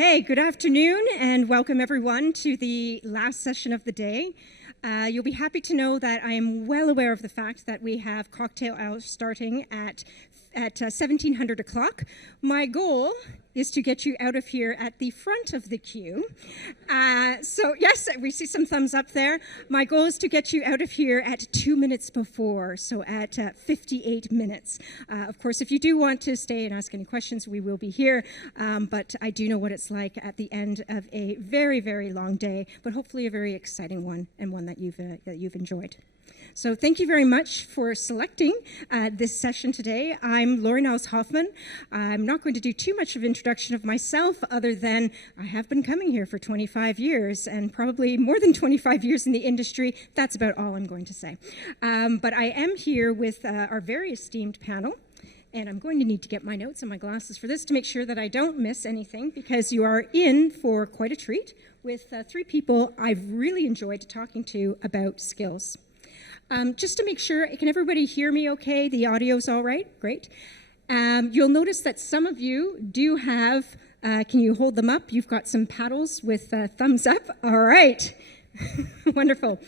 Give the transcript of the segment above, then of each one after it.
Hey, good afternoon and welcome everyone to the last session of the day. You'll be happy to know that I am well aware of the fact that we have cocktail hour starting at 1700 o'clock. My goal is to get you out of here at the front of the queue. So yes, we see some thumbs up there. My goal is to get you out of here at 2 minutes before, so at 58 minutes. Of course, if you do want to stay and ask any questions, we will be here. But I do know what it's like at the end of a very, very long day, but hopefully a very exciting one and one that you've enjoyed. So thank you very much for selecting this session today. I'm Laurie Niles-Hoffman. I'm not going to do too much of an introduction of myself other than I have been coming here for 25 years and probably more than 25 years in the industry. That's about all I'm going to say. But I am here with our very esteemed panel. And I'm going to need to get my notes and my glasses for this to make sure that I don't miss anything, because you are in for quite a treat with three people I've really enjoyed talking to about skills. Just to make sure, can everybody hear me okay? The audio's all right? Great. You'll notice that some of you do have, can you hold them up? You've got some paddles with thumbs up. All right. Wonderful.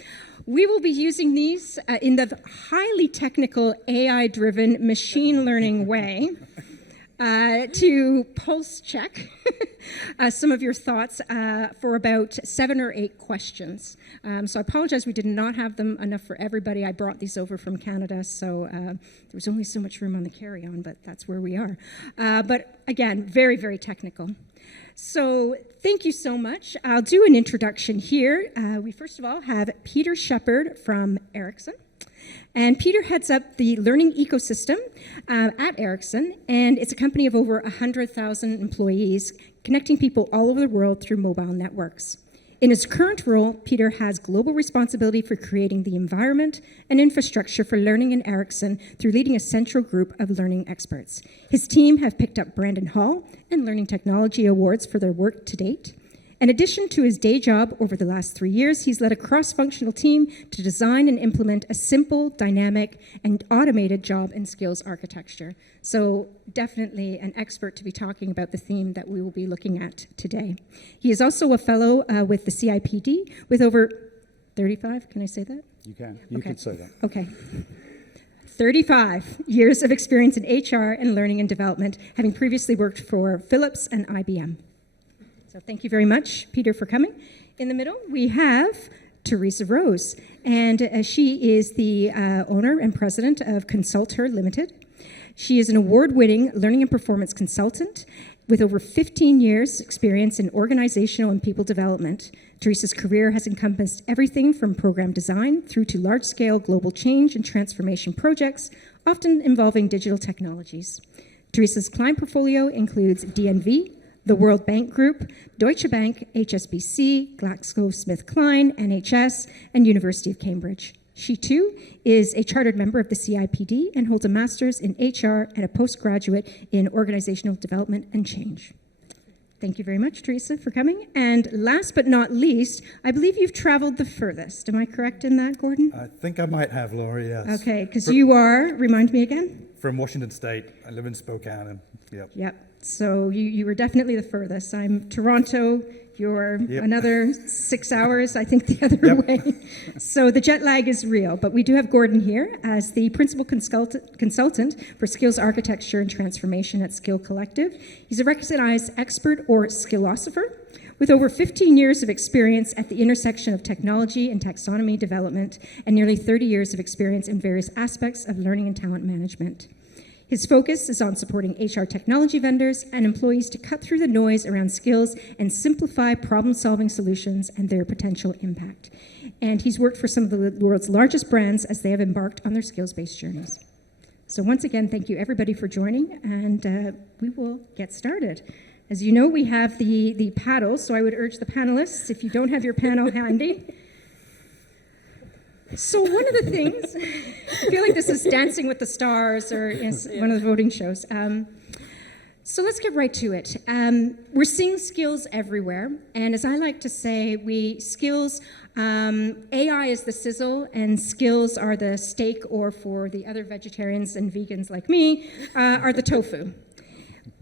We will be using these in the highly technical AI-driven machine learning way to pulse check some of your thoughts for about 7 or 8 questions. So I apologize, we did not have them enough for everybody. I brought these over from Canada, so there was only so much room on the carry-on, but that's where we are. But again, very, very technical. So thank you so much. I'll do an introduction here. We first of all have Peter Shepard from Ericsson. And Peter heads up the learning ecosystem at Ericsson, and it's a company of over 100,000 employees, connecting people all over the world through mobile networks. In his current role, Peter has global responsibility for creating the environment and infrastructure for learning in Ericsson through leading a central group of learning experts. His team have picked up Brandon Hall and Learning Technology Awards for their work to date. In addition to his day job over the last 3 years, he's led a cross-functional team to design and implement a simple, dynamic, and automated job and skills architecture. So definitely an expert to be talking about the theme that we will be looking at today. He is also a fellow with the CIPD with over 35, can I say that? You can. You can say that. Okay. 35 years of experience in HR and learning and development, having previously worked for Philips and IBM. So thank you very much, Peter, for coming. In the middle, we have Teresa Rose, and she is the owner and president of Consult Her Limited. She is an award-winning learning and performance consultant with over 15 years' experience in organizational and people development. Teresa's career has encompassed everything from program design through to large-scale global change and transformation projects, often involving digital technologies. Teresa's client portfolio includes DNV, the World Bank Group, Deutsche Bank, HSBC, GlaxoSmithKline, NHS, and University of Cambridge. She, too, is a chartered member of the CIPD and holds a master's in HR and a postgraduate in organizational development and change. Thank you very much, Teresa, for coming. And last but not least, I believe you've traveled the furthest. Am I correct in that, Gordon? I think I might have, Laurie, yes. Okay, because you are, remind me again? From Washington State. I live in Spokane. And, yep. Yep. So you were definitely the furthest. I'm Toronto. You're another 6 hours, I think, the other way. So the jet lag is real. But we do have Gordon here as the principal consultant for skills architecture and transformation at Skill Collective. He's a recognized expert or skillosopher with over 15 years of experience at the intersection of technology and taxonomy development and nearly 30 years of experience in various aspects of learning and talent management. His focus is on supporting HR technology vendors and employees to cut through the noise around skills and simplify problem-solving solutions and their potential impact. And he's worked for some of the world's largest brands as they have embarked on their skills-based journeys. So once again, thank you everybody for joining, and we will get started. As you know, we have the paddles, so I would urge the panelists, if you don't have your panel handy. So one of the things, I feel like this is Dancing with the Stars or one of the voting shows. So let's get right to it. We're seeing skills everywhere, and as I like to say, AI is the sizzle, and skills are the steak, or for the other vegetarians and vegans like me, are the tofu.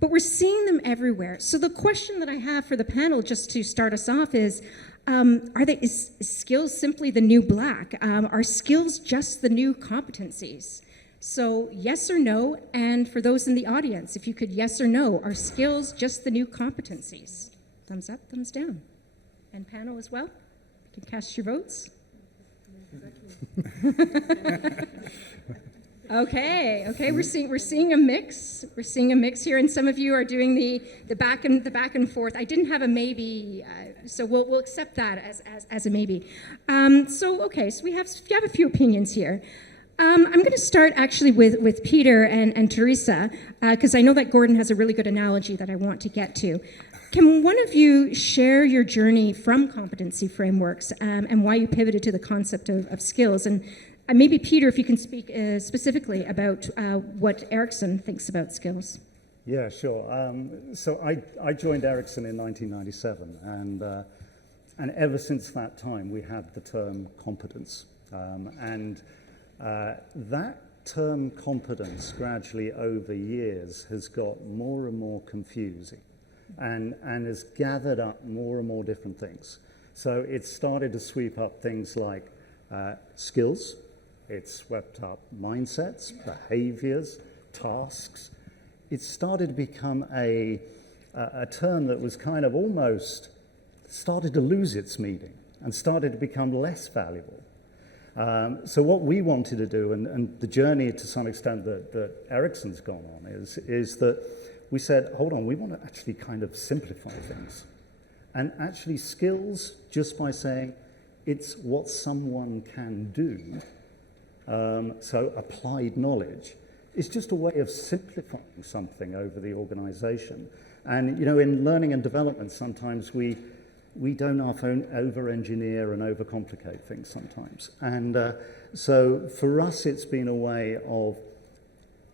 but we're seeing them everywhere. So the question that I have for the panel, just to start us off, is is skills simply the new black? Are skills just the new competencies? So yes or no, and for those in the audience, if you could yes or no, are skills just the new competencies? Thumbs up, thumbs down. And panel as well, you can cast your votes. Okay, we're seeing a mix. We're seeing a mix here, and some of you are doing the back and forth. I didn't have a maybe, so we'll accept that as a maybe. So we have a few opinions here. I'm going to start actually with Peter and Teresa, because I know that Gordon has a really good analogy that I want to get to. Can one of you share your journey from competency frameworks and why you pivoted to the concept of skills? And maybe Peter, if you can speak specifically about what Ericsson thinks about skills. Yeah, sure. So I joined Ericsson in 1997, and ever since that time we had the term competence. That term competence gradually over years has got more and more confusing and has gathered up more and more different things. So it's started to sweep up things like skills, it's swept up mindsets, behaviors, tasks. It's started to become a term that was kind of almost started to lose its meaning and started to become less valuable. So what we wanted to do, and the journey to some extent that Ericsson's gone on, is that we said, hold on, we want to actually kind of simplify things. And actually skills, just by saying it's what someone can do, so applied knowledge, is just a way of simplifying something over the organization. And, in learning and development, sometimes we don't over-engineer and overcomplicate things sometimes. And so for us, it's been a way of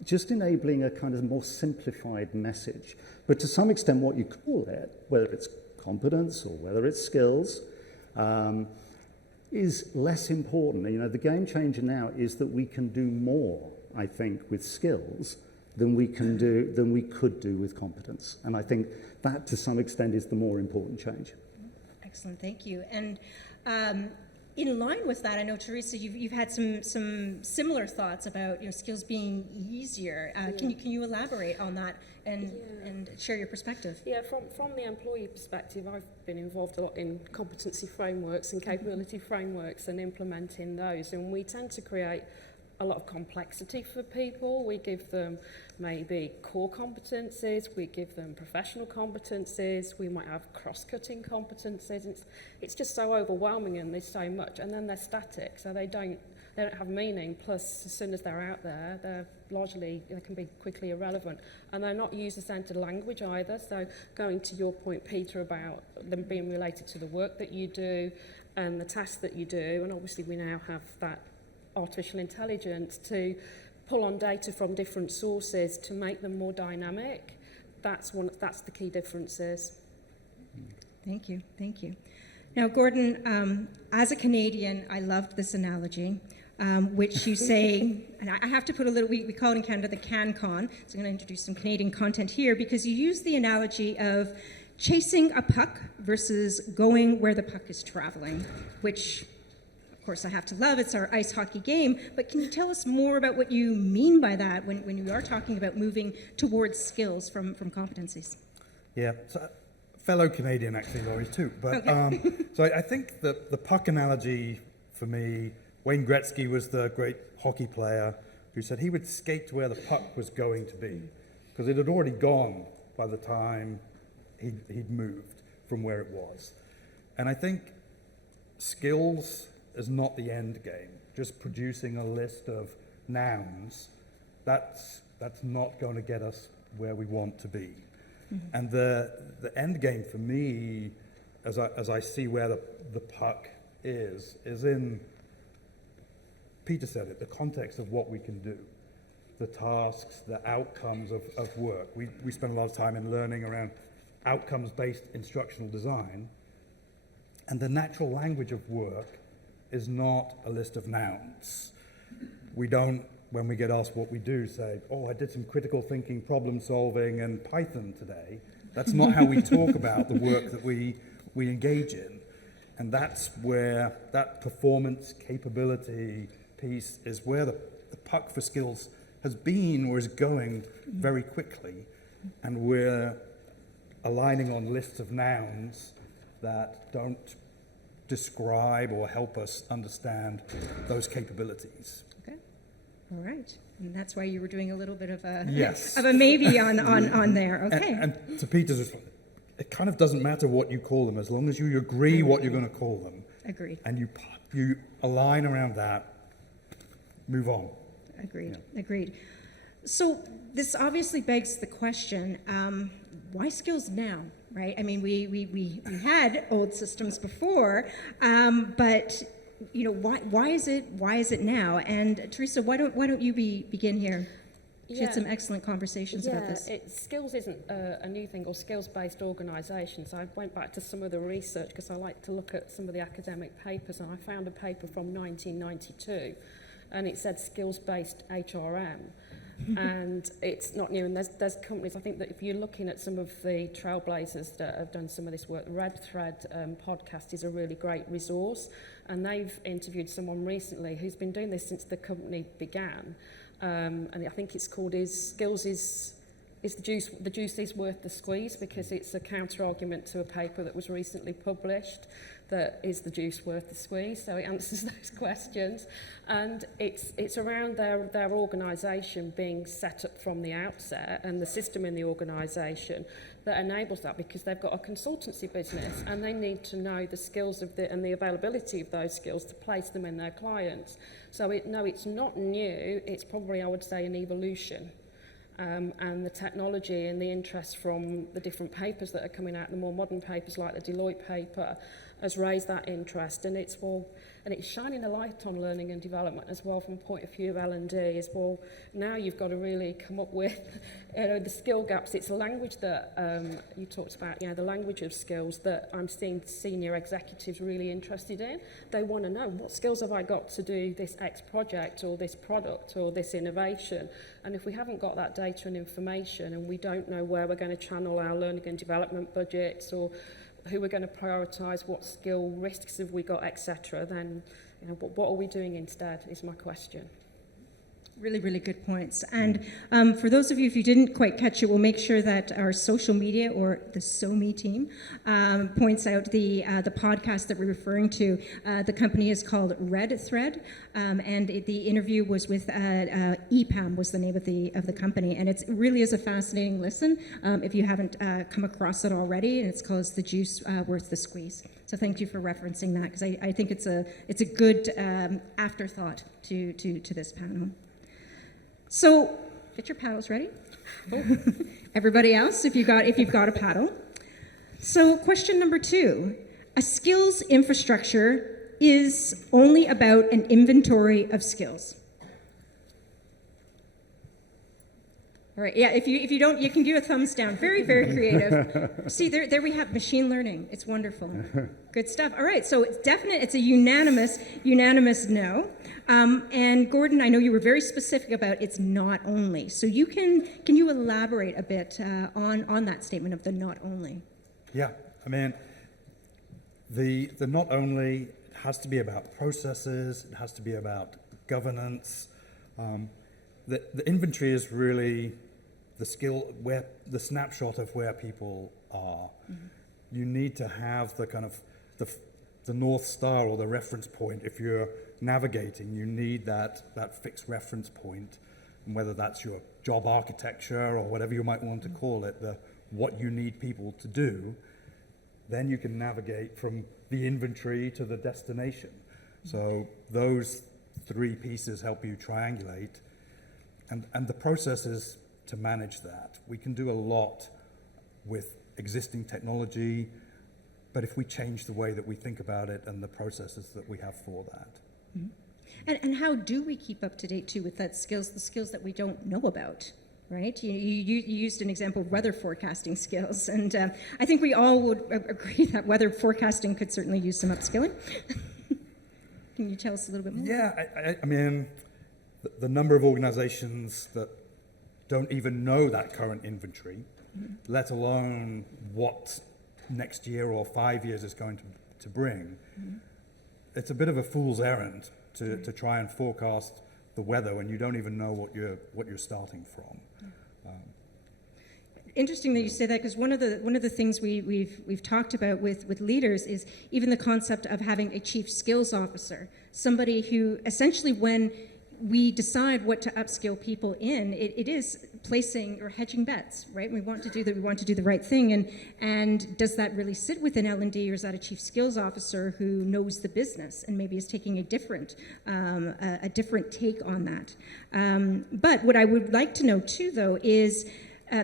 just enabling a kind of more simplified message. But to some extent, what you call it, whether it's competence or whether it's skills, is less important. The game changer now is that we can do more, I think, with skills than we could do with competence. And I think that, to some extent, is the more important change. Excellent, thank you. And in line with that, I know, Teresa, you've had some similar thoughts about skills being easier. Can you elaborate on that and share your perspective? Yeah, from the employee perspective, I've been involved a lot in competency frameworks and capability frameworks and implementing those, and we tend to create a lot of complexity for people. We give them maybe core competencies, we give them professional competencies, we might have cross-cutting competencies. It's just so overwhelming, and there's so much, and then they're static, so they don't have meaning. Plus, as soon as they're out there, they can be quickly irrelevant, and they're not user-centered language either. So going to your point, Peter, about them being related to the work that you do and the tasks that you do, and obviously we now have that artificial intelligence to pull on data from different sources to make them more dynamic. That's the key differences. Thank you. Now, Gordon, as a Canadian, I loved this analogy, which you say, and I have to put a little, we call it in Canada the CanCon, so I'm going to introduce some Canadian content here, because you use the analogy of chasing a puck versus going where the puck is traveling, which, of course, I have to love. It's our ice hockey game. But can you tell us more about what you mean by that when you are talking about moving towards skills from competencies? Yeah, so fellow Canadian, actually, Laurie, too. But okay. So I think that the puck analogy for me, Wayne Gretzky was the great hockey player who said he would skate to where the puck was going to be, because it had already gone by the time he'd moved from where it was. And I think skills is not the end game. Just producing a list of nouns, that's not going to get us where we want to be. Mm-hmm. And the end game for me, as I see where the puck is in, Peter said it, the context of what we can do, the tasks, the outcomes of work. We spend a lot of time in learning around outcomes-based instructional design, and the natural language of work is not a list of nouns. We don't when we get asked what we do, say, oh, I did some critical thinking, problem solving, and Python today. That's not how we talk about the work that we engage in. And that's where that performance capability piece is where the puck for skills has been or is going very quickly. And we're aligning on lists of nouns that don't describe or help us understand those capabilities. Okay, all right. And that's why you were doing a little bit of a yes. of a maybe on there. Okay. And to Peter's response, it kind of doesn't matter what you call them as long as you agree what you're going to call them. Agreed. And you align around that, move on. Agreed. Yeah. Agreed. So this obviously begs the question, why skills now, right? I mean, we had old systems before, but you know, why is it now? And Teresa, why don't you begin here? We had some excellent conversations about this. Skills isn't a new thing, or skills-based organisations. I went back to some of the research because I like to look at some of the academic papers, and I found a paper from 1992, and it said skills-based HRM. And it's not new, and there's companies, I think that if you're looking at some of the trailblazers that have done some of this work, the Red Thread podcast is a really great resource, and they've interviewed someone recently who's been doing this since the company began, and I think it's called Skills is the juice is worth the squeeze, because it's a counter-argument to a paper that was recently published that is the juice worth the squeeze, so it answers those questions. And it's around their organisation being set up from the outset, and the system in the organisation that enables that, because they've got a consultancy business and they need to know the skills and the availability of those skills to place them in their clients. So it's not new, it's probably, I would say, an evolution. And the technology and the interest from the different papers that are coming out, the more modern papers like the Deloitte paper, has raised that interest, and it's shining a light on learning and development as well from the point of view of L&D as well. Now you've got to really come up with the skill gaps. It's a language that you talked about, the language of skills that I'm seeing senior executives really interested in. They want to know, what skills have I got to do this X project or this product or this innovation? And if we haven't got that data and information, and we don't know where we're going to channel our learning and development budgets, or who we're going to prioritise, what skill risks have we got, etc., then what are we doing instead is my question. Really, really good points. And for those of you, if you didn't quite catch it, we'll make sure that our social media, or the SOME team, points out the podcast that we're referring to. The company is called Red Thread, and the interview was with EPAM was the name of the company, and it really is a fascinating listen if you haven't come across it already. And it's called The Juice Worth the Squeeze. So thank you for referencing that, because I think it's a good afterthought to this panel. So, get your paddles ready. Everybody else, if you've got a paddle. So, question number 2. A skills infrastructure is only about an inventory of skills. All right, yeah, if you don't, you can do a thumbs down. Very, very creative. See, there we have machine learning. It's wonderful. Good stuff. All right, so it's a unanimous no. And Gordon, I know you were very specific about it's not only. So can you elaborate a bit on that statement of the not only? Yeah, I mean, the not only has to be about processes, it has to be about governance. The inventory is really the snapshot of where people are. Mm-hmm. You need to have the kind of the North Star, or the reference point. If you're navigating, you need that fixed reference point, and whether that's your job architecture or whatever you might want to call it, what you need people to do, then you can navigate from the inventory to the destination. So those 3 pieces help you triangulate, and the processes to manage that. We can do a lot with existing technology, but if we change the way that we think about it and the processes that we have for that. Mm-hmm. And how do we keep up to date too with the skills that we don't know about, right? You used an example of weather forecasting skills, and I think we all would agree that weather forecasting could certainly use some upskilling. Can you tell us a little bit more? Yeah, I mean, the number of organizations that don't even know that current inventory, let alone what next year or 5 years is going to bring, it's a bit of a fool's errand to try and forecast the weather when you don't even know what you're starting from. Interesting that you say that, because one of the things we've talked about with leaders is even the concept of having a chief skills officer, somebody who essentially, when we decide what to upskill people in, it is placing or hedging bets, right? We want to do the right thing, and does that really sit within L&D, or is that a chief skills officer who knows the business and maybe is taking a different take on that? But what I would like to know too, though, is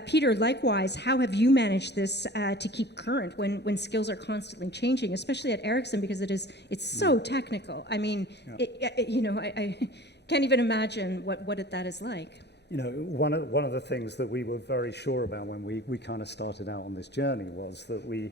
Peter, likewise, how have you managed this to keep current when skills are constantly changing, especially at Ericsson, because it's so technical. I mean, I can't even imagine what that is like. You know, one of the things that we were very sure about when we kind of started out on this journey was that we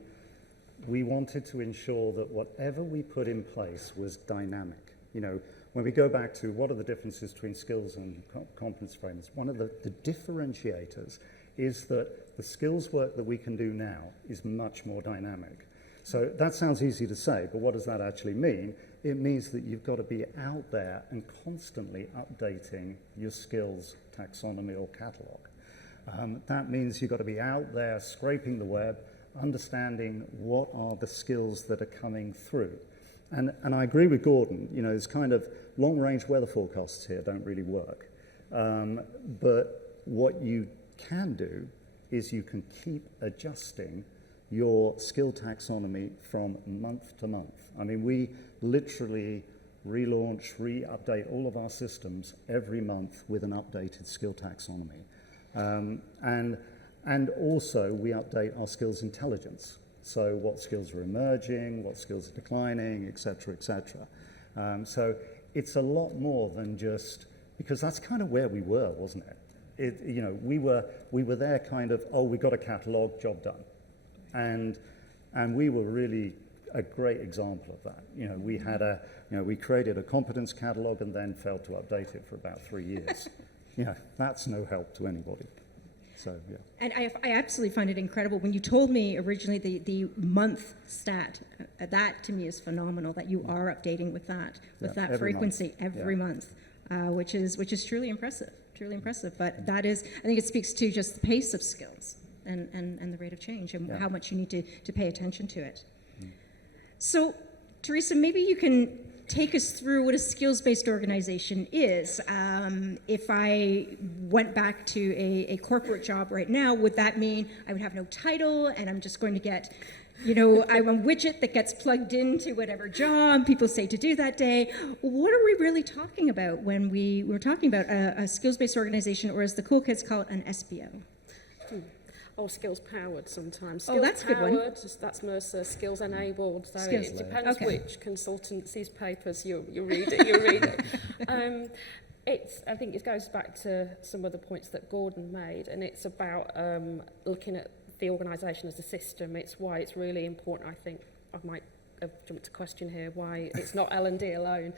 wanted to ensure that whatever we put in place was dynamic. You know, when we go back to what are the differences between skills and competence frameworks, one of the differentiators is that the skills work that we can do now is much more dynamic. So that sounds easy to say, but what does that actually mean? It means that you've got to be out there and constantly updating your skills taxonomy or catalogue. That means you've got to be out there scraping the web, understanding what are the skills that are coming through. And I agree with Gordon, you know, it's kind of long-range weather forecasts here don't really work. But what you can do is you can keep adjusting your skill taxonomy from month to month. I mean, we literally relaunch, re-update all of our systems every month with an updated skill taxonomy. And also we update our skills intelligence. So what skills are emerging, what skills are declining, et cetera, et cetera. So it's a lot more than just, because that's kind of where we were, wasn't it? You know, we were there kind of, oh, we got a catalogue, job done. And we were really a great example of that. You know, we created a competence catalogue and then failed to update it for about 3 years. You know, that's no help to anybody. So, yeah. And I absolutely find it incredible. When you told me originally the month stat, that to me is phenomenal, that you are updating with that frequency every month, which is truly impressive. But that is, I think it speaks to just the pace of skills and the rate of change and how much you need to pay attention to it. So, Teresa, maybe you can take us through what a skills-based organization is. If I went back to a corporate job right now, would that mean I would have no title and I'm just going to get, you know, I'm a widget that gets plugged into whatever job people say to do that day? What are we really talking about when we're talking about a skills-based organization, or as the cool kids call it, an SBO? Or skills powered sometimes. Skills that's powered, a good one. That's Mercer. Skills enabled. So skills it depends which consultancy's papers you're reading. I think it goes back to some of the points that Gordon made, and it's about looking at the organisation as a system. It's why it's really important. I think I might have jumped to question here why it's not L&D alone.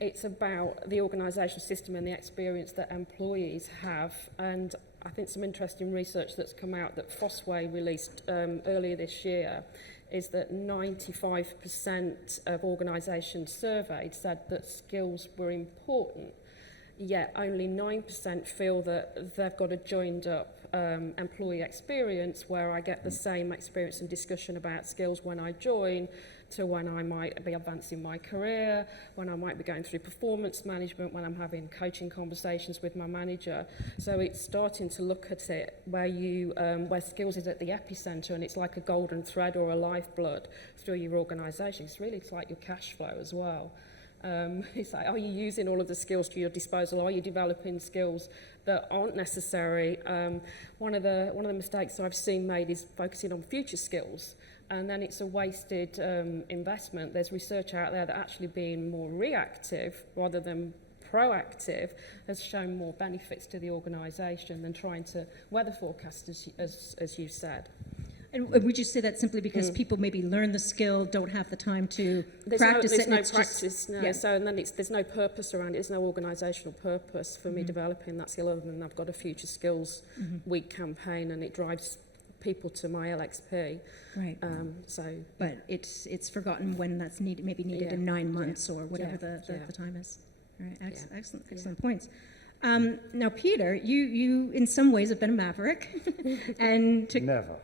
It's about the organisational system and the experience that employees have. And I think some interesting research that's come out that Fosway released earlier this year is that 95% of organisations surveyed said that skills were important, yet only 9% feel that they've got a joined up employee experience where I get the same experience and discussion about skills when I join to when I might be advancing my career, when I might be going through performance management, when I'm having coaching conversations with my manager. So it's starting to look at it where skills is at the epicenter, and it's like a golden thread or a lifeblood through your organisation. It's like your cash flow as well. It's like, are you using all of the skills to your disposal? Are you developing skills that aren't necessary? One of the mistakes I've seen made is focusing on future skills, and then it's a wasted investment. There's research out there that actually being more reactive rather than proactive has shown more benefits to the organisation than trying to weather forecast, as you said. And would you say that simply because people maybe learn the skill, don't have the time to practice it? There's no it's practice, just, no. Yeah. So, and then there's no purpose around it. There's no organisational purpose for me developing that skill other than I've got a Future Skills Week campaign and it drives people to my LXP. Right. But it's forgotten when that's needed in 9 months or whatever the time is. All right. Excellent points. Now, Peter, you in some ways have been a maverick, and never.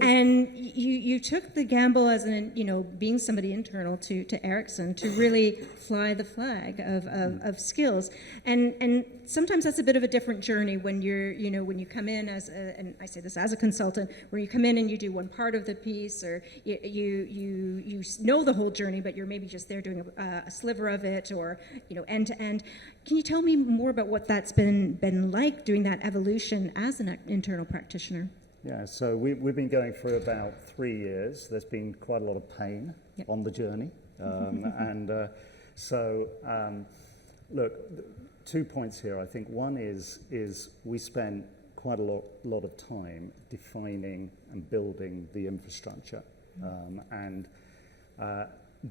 And you took the gamble as being somebody internal to Ericsson to really fly the flag of skills, and sometimes that's a bit of a different journey when when you come in and I say this as a consultant, where you come in and you do one part of the piece, or you know the whole journey, but you're maybe just there doing a sliver of it, or end to end. Can you tell me more about what that's been like doing that evolution as an internal practitioner? Yeah, so we've been going for about 3 years. There's been quite a lot of pain on the journey. Look, 2 points here. I think one is we spent quite a lot of time defining and building the infrastructure.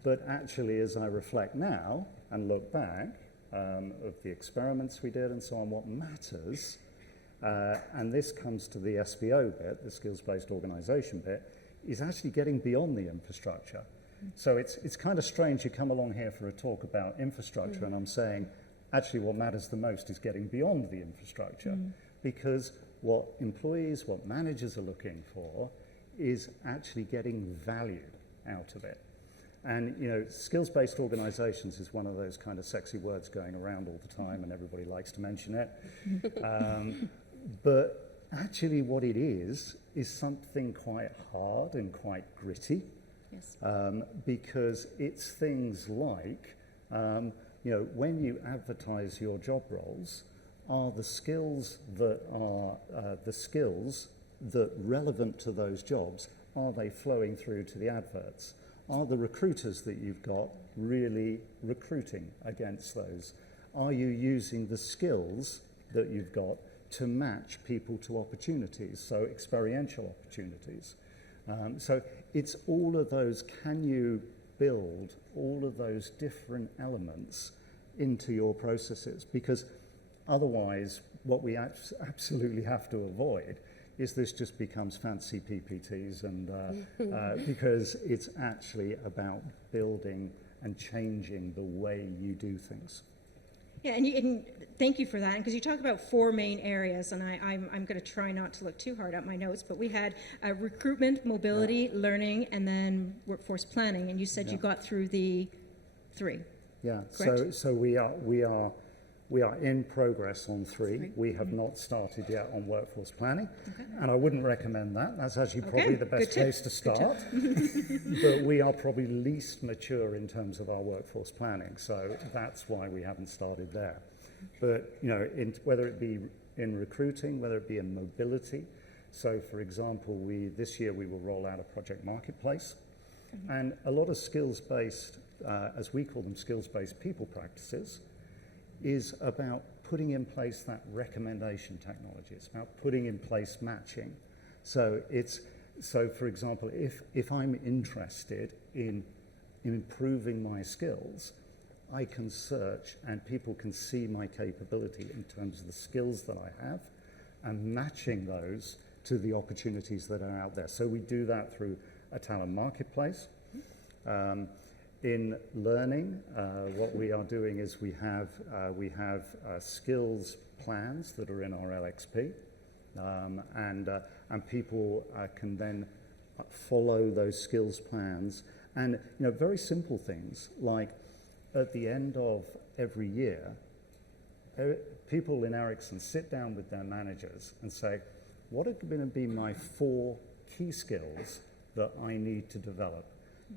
But actually, as I reflect now and look back of the experiments we did and so on, what matters, and this comes to the SBO bit, the skills-based organisation bit, is actually getting beyond the infrastructure. So it's kind of strange you come along here for a talk about infrastructure and I'm saying, actually what matters the most is getting beyond the infrastructure, because what employees, what managers are looking for is actually getting value out of it. And skills-based organizations is one of those kind of sexy words going around all the time and everybody likes to mention it. But actually what it is something quite hard and quite gritty. Yes. Because it's things like, when you advertise your job roles, are the skills that relevant to those jobs, are they flowing through to the adverts? Are the recruiters that you've got really recruiting against those? Are you using the skills that you've got to match people to opportunities, so experiential opportunities? So it's all of those, can you build all of those different elements into your processes? Because otherwise, what we absolutely have to avoid is this just becomes fancy PPTs, and because it's actually about building and changing the way you do things. Yeah, and thank you for that, because you talk about 4 main areas, and I'm going to try not to look too hard at my notes, but we had recruitment, mobility, learning, and then workforce planning, and you said you got through the 3. Yeah, correct? so we are in progress on 3. We have not started yet on workforce planning, and I wouldn't recommend that. That's actually probably the best place to start. But we are probably least mature in terms of our workforce planning, so that's why we haven't started there. But whether it be in recruiting, whether it be in mobility. So, for example, this year we will roll out a project marketplace, and a lot of skills-based, as we call them, skills-based people practices, is about putting in place that recommendation technology. It's about putting in place matching. So for example, if I'm interested in improving my skills, I can search and people can see my capability in terms of the skills that I have and matching those to the opportunities that are out there. So we do that through a talent marketplace. In learning, what we are doing is we have skills plans that are in our LXP, and people can then follow those skills plans. And very simple things like at the end of every year, people in Ericsson sit down with their managers and say, what are going to be my 4 key skills that I need to develop?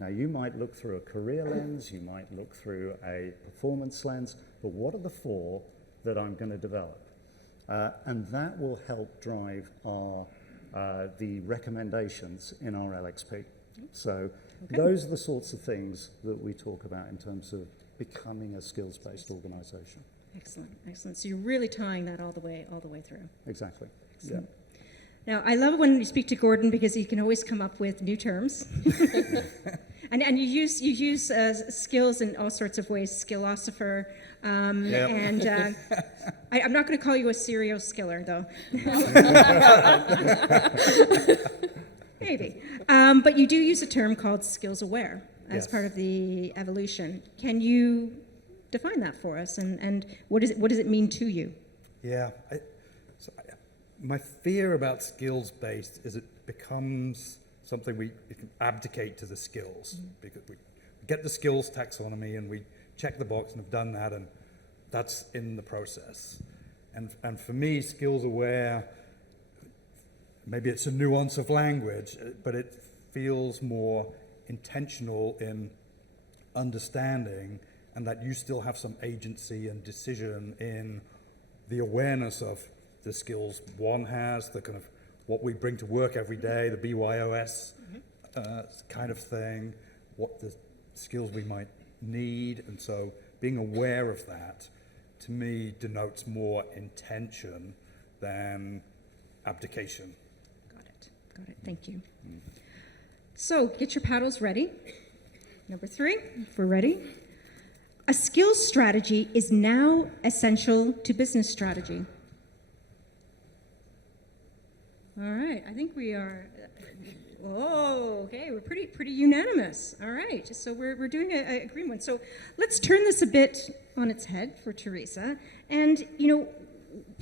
Now, you might look through a career lens, you might look through a performance lens, but what are the 4 that I'm going to develop? And that will help drive the recommendations in our LXP. So those are the sorts of things that we talk about in terms of becoming a skills-based organisation. Excellent. So you're really tying that all the way through. Exactly. Excellent. Now, I love when you speak to Gordon because he can always come up with new terms. And you use skills in all sorts of ways, skillosopher, Yep. and I'm not going to call you a serial skiller, though. Maybe. But you do use a term called skills aware as Yes. part of the evolution. Can you define that for us, and what does it mean to you? Yeah. My fear about skills-based is it becomes something we can abdicate to the skills, because we get the skills taxonomy and we check the box and have done that, and that's in the process. And for me, skills aware, maybe it's a nuance of language, but it feels more intentional in understanding, and that you still have some agency and decision in the awareness of the skills one has, the kind of what we bring to work every day, the BYOS kind of thing, what the skills we might need. And so being aware of that, to me, denotes more intention than abdication. Got it. Thank you. So get your paddles ready. Number 3, if we're ready. A skills strategy is now essential to business strategy. All right, I think we are. Okay, we're pretty unanimous. All right, so we're doing a agreement. So let's turn this a bit on its head for Teresa. And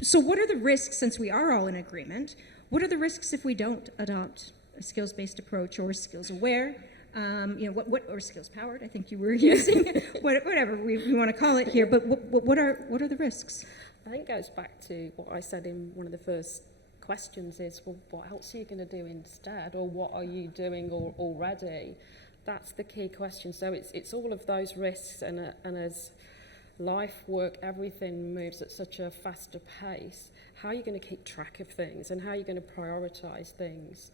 so what are the risks, since we are all in agreement? What are the risks if we don't adopt a skills-based approach or skills-aware? What or skills-powered? I think you were using whatever we want to call it here. But what are the risks? I think it goes back to what I said in one of the first questions is, well, what else are you going to do instead, or what are you doing already? That's the key question. So it's all of those risks, and as life, work, everything moves at such a faster pace, how are you going to keep track of things, and how are you going to prioritise things?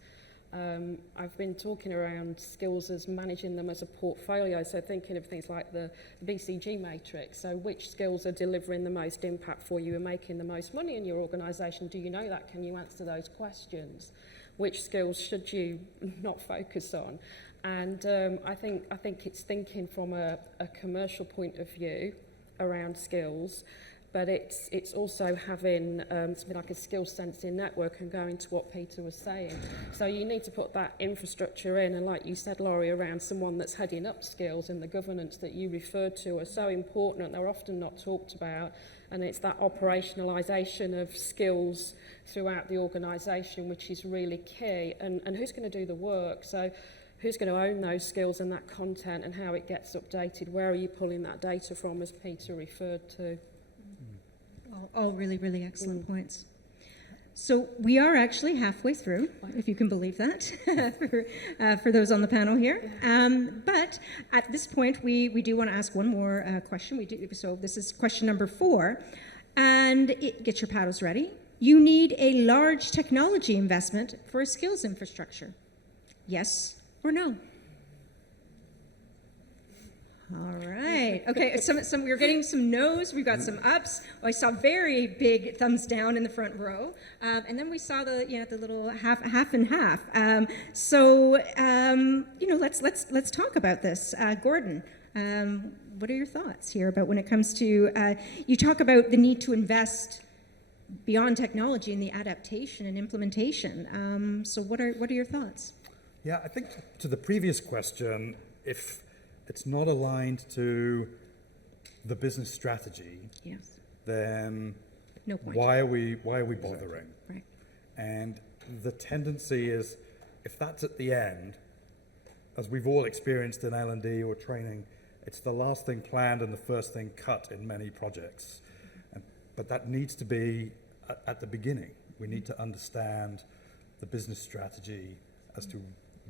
I've been talking around skills as managing them as a portfolio, so thinking of things like the BCG matrix. So which skills are delivering the most impact for you and making the most money in your organisation? Do you know that? Can you answer those questions? Which skills should you not focus on? And I think it's thinking from a commercial point of view around skills, but it's also having something like a skills sensing network, and going to what Peter was saying. So you need to put that infrastructure in, and like you said, Laurie, around someone that's heading up skills, and the governance that you referred to are so important, and they're often not talked about. And it's that operationalisation of skills throughout the organisation, which is really key. And who's going to do the work? So who's going to own those skills and that content, and how it gets updated? Where are you pulling that data from, as Peter referred to? All really, really excellent points. So we are actually halfway through, if you can believe that, for those on the panel here. But at this point, we do want to ask one more question. So this is question number 4. And get your paddles ready. You need a large technology investment for a skills infrastructure. Yes or no? All right. Okay. We're getting some no's. We've got some ups. I saw very big thumbs down in the front row, and then we saw the little half and half. Let's talk about this. Gordon, what are your thoughts here about when it comes to you talk about the need to invest beyond technology in the adaptation and implementation. So what are your thoughts? Yeah, I think to the previous question, if it's not aligned to the business strategy, Yes. then No point. why are we bothering? Right. And the tendency is, if that's at the end, as we've all experienced in L&D or training, it's the last thing planned and the first thing cut in many projects. But that needs to be at the beginning. We need to understand the business strategy as to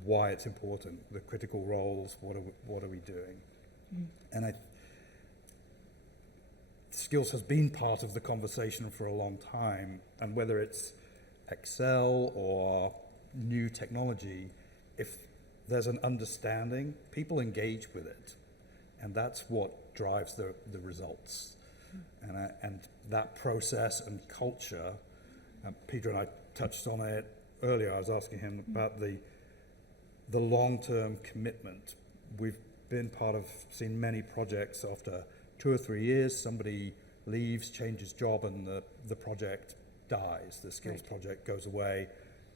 why it's important, the critical roles, what are we doing? And skills has been part of the conversation for a long time, and whether it's Excel or new technology, if there's an understanding, people engage with it, and that's what drives the results. And that process and culture, Peter and I touched on it, earlier, I was asking him about the long-term commitment. We've been part of, seen many projects after 2 or 3 years, somebody leaves, changes job, and the project dies. The skills project goes away.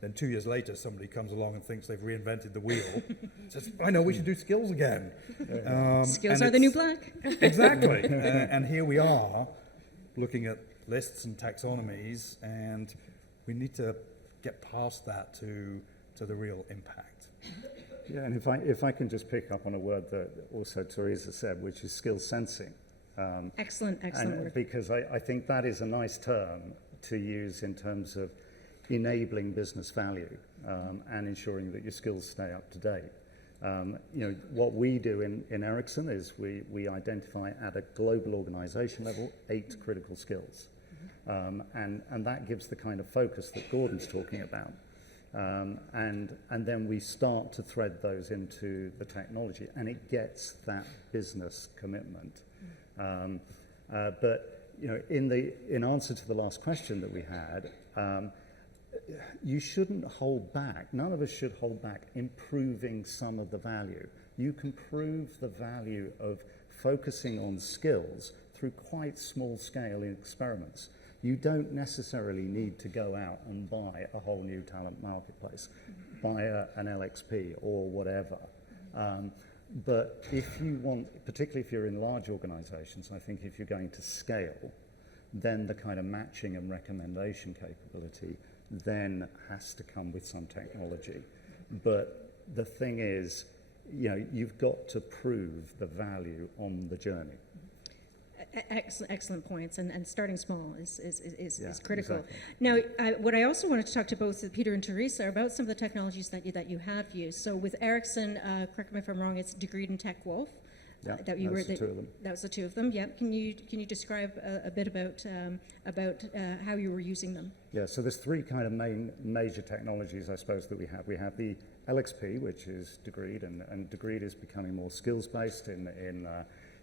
Then 2 years later, somebody comes along and thinks they've reinvented the wheel. Says, I know, we should do skills again. Skills are the new black. Exactly. And here we are looking at lists and taxonomies, and we need to get past that to the real impact. Yeah, and if I can just pick up on a word that also Teresa said, which is skill sensing. Excellent word. Because I think that is a nice term to use in terms of enabling business value and ensuring that your skills stay up to date. What we do in Ericsson is we identify at a global organization level 8 critical skills. And that gives the kind of focus that Gordon's talking about. And then we start to thread those into the technology, and it gets that business commitment. But in answer to the last question that we had, you shouldn't hold back. None of us should hold back improving some of the value. You can prove the value of focusing on skills through quite small scale experiments. You don't necessarily need to go out and buy a whole new talent marketplace, buy an LXP or whatever. But if you want, particularly if you're in large organizations, I think if you're going to scale, then the kind of matching and recommendation capability then has to come with some technology. But the thing is, you've got to prove the value on the journey. Excellent points, and starting small is critical. Exactly. Now, what I also wanted to talk to both Peter and Teresa about some of the technologies that you have used. So with Ericsson, correct me if I'm wrong, it's Degreed and TechWolf. Yeah, that was the two of them. That was the two of them. Yeah. Can you describe a bit about how you were using them? Yeah. So there's 3 kind of major technologies, I suppose, that we have. We have the LXP, which is Degreed, and Degreed is becoming more skills based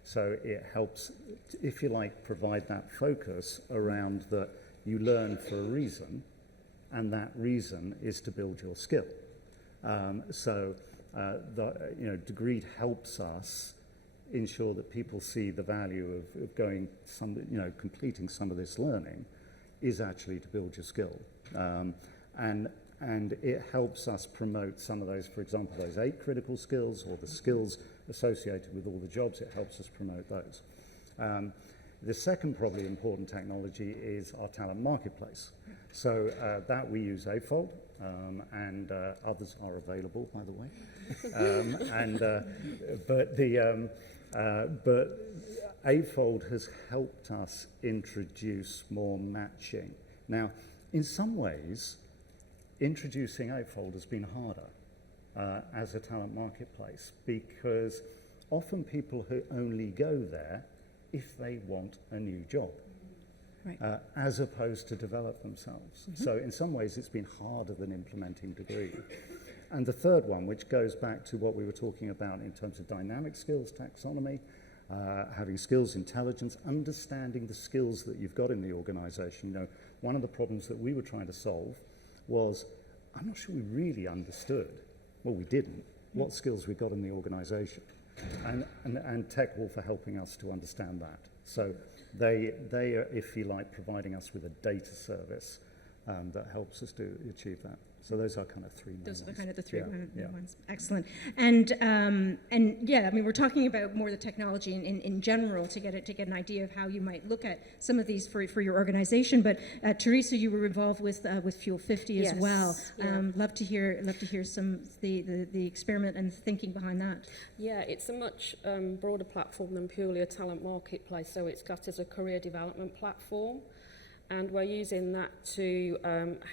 so it helps, if you like, provide that focus around that you learn for a reason, and that reason is to build your skill. Degreed helps us ensure that people see the value of going completing some of this learning is actually to build your skill. And it helps us promote some of those, for example, those 8 critical skills or the skills associated with all the jobs. It helps us promote those. The second probably important technology is our talent marketplace. So that we use AFOLD, and others are available, by the way. But AFOLD has helped us introduce more matching. Now, in some ways, introducing AFOLD has been harder as a talent marketplace, because often people who only go there if they want a new job, right. As opposed to develop themselves. Mm-hmm. So in some ways it's been harder than implementing Degreed. And the third one, which goes back to what we were talking about in terms of dynamic skills taxonomy, having skills intelligence, understanding the skills that you've got in the organization. One of the problems that we were trying to solve was, I'm not sure we really understood, well, we didn't, what skills we got in the organization. And TechWolf are helping us to understand that. So they are, if you like, providing us with a data service that helps us to achieve that. So those are kind of 3 main Those are ones. kind of the 3 main ones. Excellent. And yeah, I mean, we're talking about more the technology in general to get an idea of how you might look at some of these for your organization. But Teresa, you were involved with Fuel 50 as well. Yeah. Love to hear some the experiment and thinking behind that. Yeah, it's a much broader platform than purely a talent marketplace. So it's got as a career development platform. And we're using that to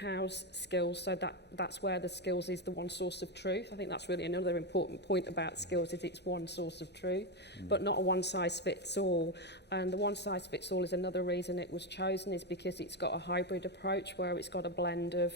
house skills, so that's where the skills is the one source of truth. I think that's really another important point about skills, is it's one source of truth, but not a one-size-fits-all. And the one-size-fits-all is another reason it was chosen, is because it's got a hybrid approach where it's got a blend of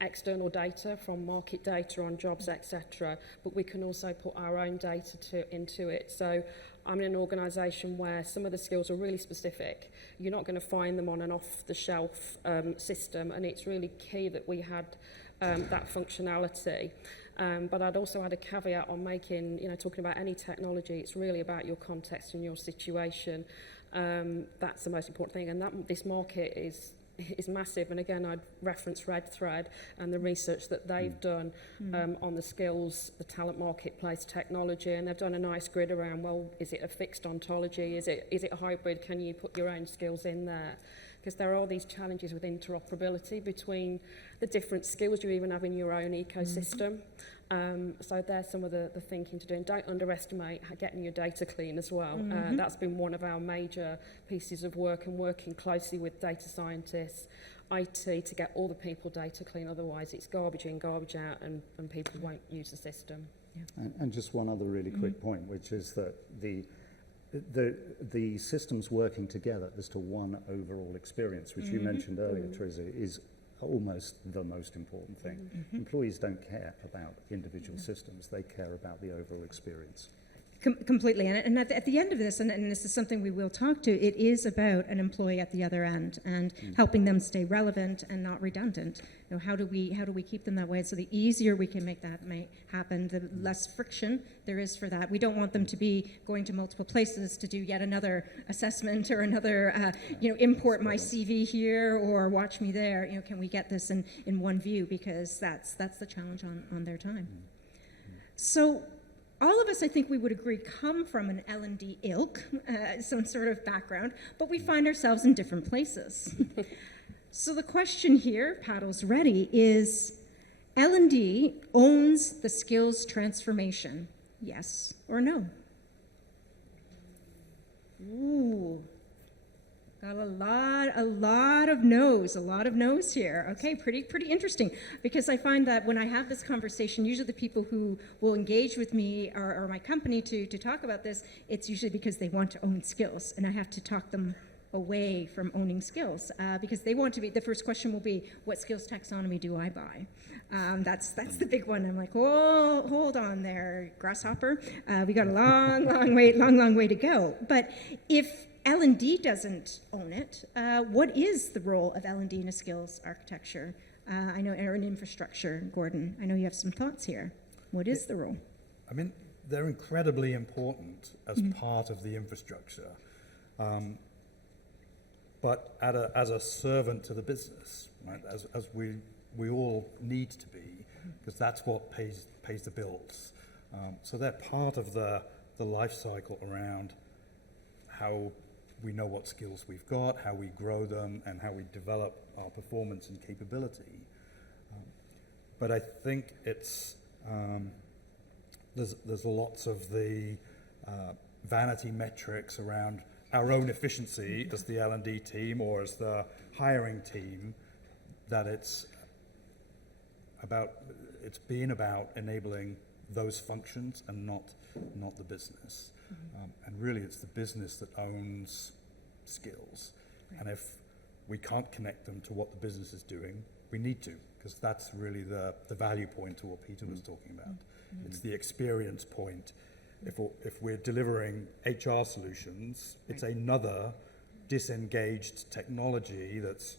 external data from market data on jobs, etc. But we can also put our own data into it. So I'm in an organisation where some of the skills are really specific. You're not going to find them on an off-the-shelf system, and it's really key that we had that functionality. But I'd also add a caveat on making, talking about any technology, it's really about your context and your situation. That's the most important thing, and this market is massive. And again, I'd reference Red Thread and the research that they've done on the skills, the talent marketplace technology, and they've done a nice grid around, well, is it a fixed ontology? Is it a hybrid? Can you put your own skills in there? Because there are these challenges with interoperability between the different skills you even have in your own ecosystem. So there's some of the thinking to do. And don't underestimate getting your data clean as well. That's been one of our major pieces of work, and working closely with data scientists, IT, to get all the people data clean. Otherwise, it's garbage in, garbage out, and people won't use the system. Yeah. And just one other really quick point, which is that the systems working together as to one overall experience, which you mentioned earlier, Teresa, is almost the most important thing. Employees don't care about individual systems, they care about the overall experience. Completely. And at the end of this, and this is something we will talk to, it is about an employee at the other end and helping them stay relevant and not redundant. How do we keep them that way? So the easier we can make that happen, the less friction there is for that. We don't want them to be going to multiple places to do yet another assessment or another, import my CV here or watch me there. Can we get this in one view? Because that's the challenge on their time. So all of us, I think we would agree, come from an L&D ilk, some sort of background, but we find ourselves in different places. So the question here, paddles ready, is L&D owns the skills transformation, yes or no? Ooh, got a lot of no's here. Okay, pretty interesting, because I find that when I have this conversation, usually the people who will engage with me or my company to talk about this, it's usually because they want to own skills, and I have to talk them away from owning skills, because they want to be, the first question will be, what skills taxonomy do I buy? That's the big one. I'm like, oh, hold on there, grasshopper. We got a long way to go. But if L&D doesn't own it, what is the role of L&D in a skills architecture? I know, or in infrastructure, Gordon, I know you have some thoughts here. What is the role? I mean, they're incredibly important as part of the infrastructure, but as a servant to the business, right? As we all need to be, because that's what pays the bills. So they're part of the life cycle around how we know what skills we've got, how we grow them, and how we develop our performance and capability. But I think it's there's lots of the vanity metrics around our own efficiency as the L&D team or as the hiring team, that it's been about enabling those functions and not the business. And really it's the business that owns skills. Right. And if we can't connect them to what the business is doing, we need to, because that's really the value point to what Peter was talking about. It's the experience point. If we're delivering HR solutions, it's another disengaged technology that's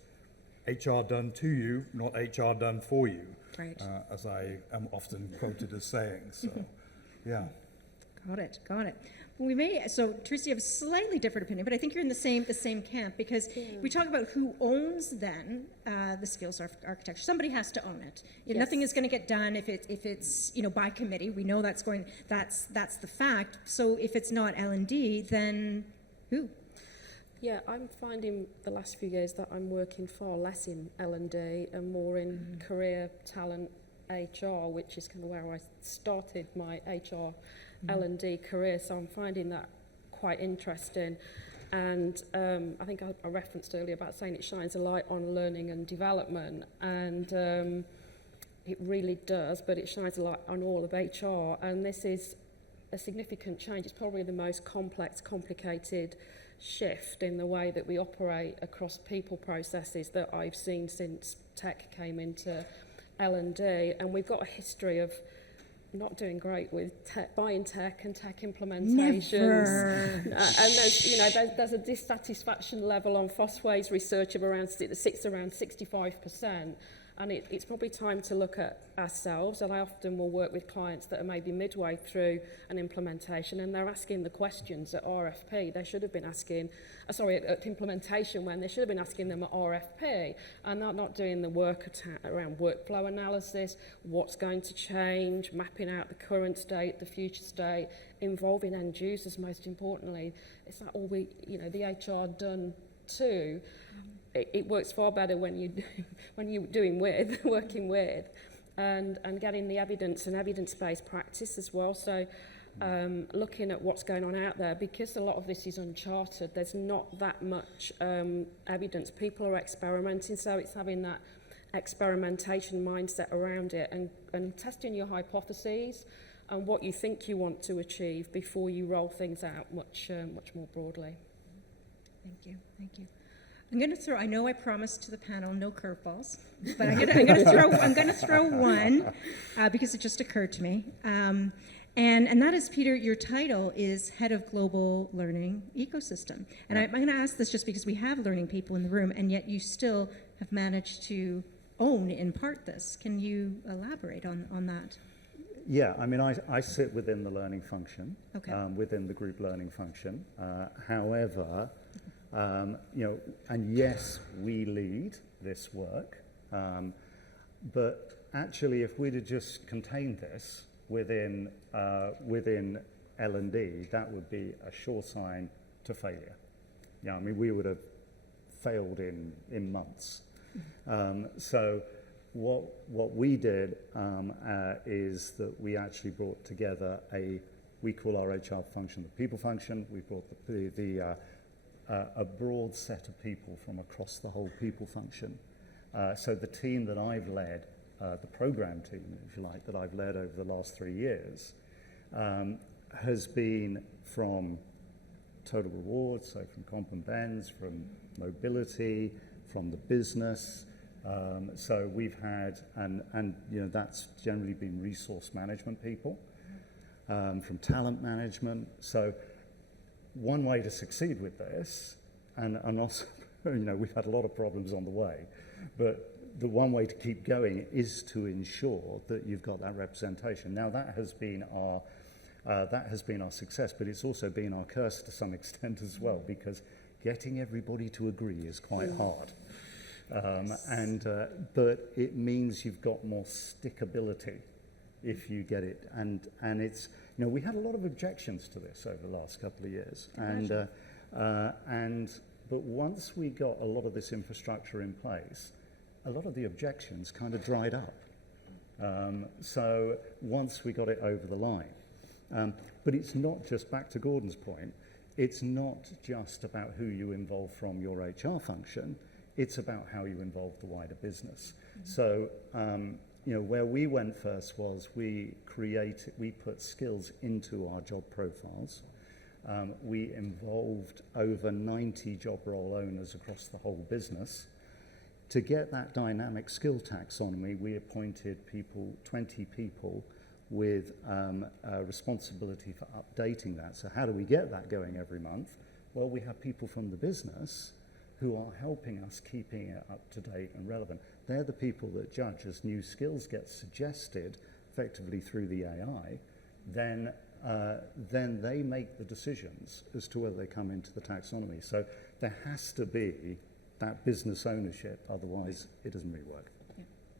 HR done to you, not HR done for you, right. As I am often quoted as saying. So, yeah. Got it. So Teresa, you have a slightly different opinion, but I think you're in the same camp, because we talk about who owns then the skills architecture. Somebody has to own it. Yes. Nothing is going to get done if it's by committee. We know that's the fact. So if it's not L&D, then who? Yeah, I'm finding the last few years that I'm working far less in L&D and more in career talent HR, which is kind of where I started my HR L&D career, so I'm finding that quite interesting. And I think I referenced earlier about saying it shines a light on learning and development, and it really does, but it shines a light on all of HR, and this is a significant change. It's probably the most complex, complicated shift in the way that we operate across people processes that I've seen since tech came into L&D, and we've got a history of not doing great with buying tech and tech implementations. Never. And there's a dissatisfaction level on Fosway's research of around 65%. And it's probably time to look at ourselves, and I often will work with clients that are maybe midway through an implementation and they're asking the questions at RFP. They should have been asking, at implementation, when they should have been asking them at RFP, and not doing the work around workflow analysis, what's going to change, mapping out the current state, the future state, involving end users most importantly. It's that all the HR done too. It works far better when you're working with, and getting the evidence and evidence-based practice as well. So looking at what's going on out there, because a lot of this is uncharted, there's not that much evidence. People are experimenting, so it's having that experimentation mindset around it and testing your hypotheses and what you think you want to achieve before you roll things out much more broadly. Thank you. I'm going to throw. I know I promised to the panel no curveballs, but I'm going to throw one because it just occurred to me, and that is, Peter. Your title is Head of Global Learning Ecosystem, and I'm going to ask this just because we have learning people in the room, and yet you still have managed to own in part this. Can you elaborate on that? Yeah, I mean, I sit within the learning function, Okay. Within the group learning function. However. And yes, we lead this work, but actually, if we'd have just contained this within L&D, that would be a sure sign to failure. Yeah, I mean, we would have failed in months. So what we did is that we actually brought together we call our HR function the people function. We brought a broad set of people from across the whole people function. So the team that I've led, the program team, if you like, that I've led over the last 3 years, has been from total rewards, so from comp and bends, from mobility, from the business. So we've had, and that's generally been resource management people, from talent management. So one way to succeed with this, and also, we've had a lot of problems on the way, but the one way to keep going is to ensure that you've got that representation. Now that has been our success, but it's also been our curse to some extent as well, because getting everybody to agree is quite hard. But it means you've got more stickability if you get it, and it's. We had a lot of objections to this over the last couple of years, but once we got a lot of this infrastructure in place, a lot of the objections kind of dried up. So once we got it over the line, but it's not just, back to Gordon's point, it's not just about who you involve from your HR function, it's about how you involve the wider business. So where we went first was we put skills into our job profiles. We involved over 90 job role owners across the whole business. To get that dynamic skill taxonomy, we appointed 20 people with responsibility for updating that. So how do we get that going every month? Well, we have people from the business who are helping us keeping it up to date and relevant. They're the people that judge as new skills get suggested effectively through the AI, then they make the decisions as to whether they come into the taxonomy. So there has to be that business ownership, otherwise it doesn't really work.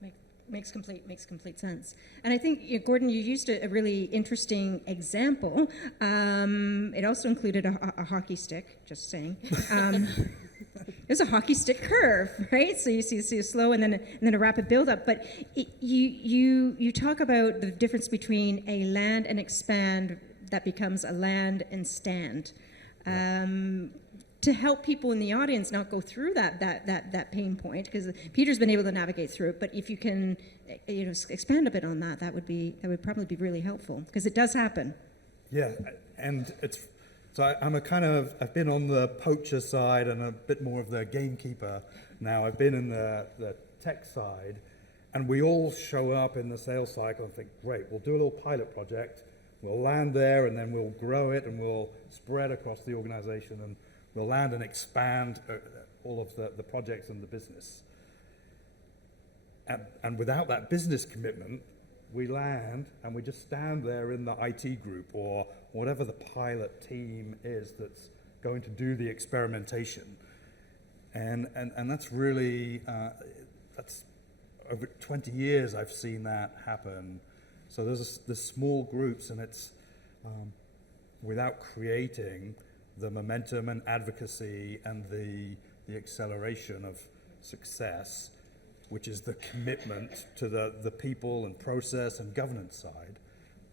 Yeah, makes complete sense. And I think, Gordon, you used a really interesting example. It also included a hockey stick, just saying. There's a hockey stick curve, right? So you see a slow and then a rapid buildup. But you talk about the difference between a land and expand that becomes a land and stand. To help people in the audience not go through that pain point, because Peter's been able to navigate through it. But if you can, expand a bit on that, that would probably be really helpful, because it does happen. Yeah, and it's. So I've been on the poacher side and a bit more of the gamekeeper now. I've been in the tech side, And we all show up in the sales cycle and think, great, we'll do a little pilot project, we'll land there, and then we'll grow it, and we'll spread across the organization, and we'll land and expand all of the projects and the business. And without that business commitment, we land and we just stand there in the IT group or whatever the pilot team is that's going to do the experimentation. And that's really, that's over 20 years I've seen that happen. So there's small groups, and it's without creating the momentum and advocacy and the acceleration of success, which is the commitment to the people and process and governance side.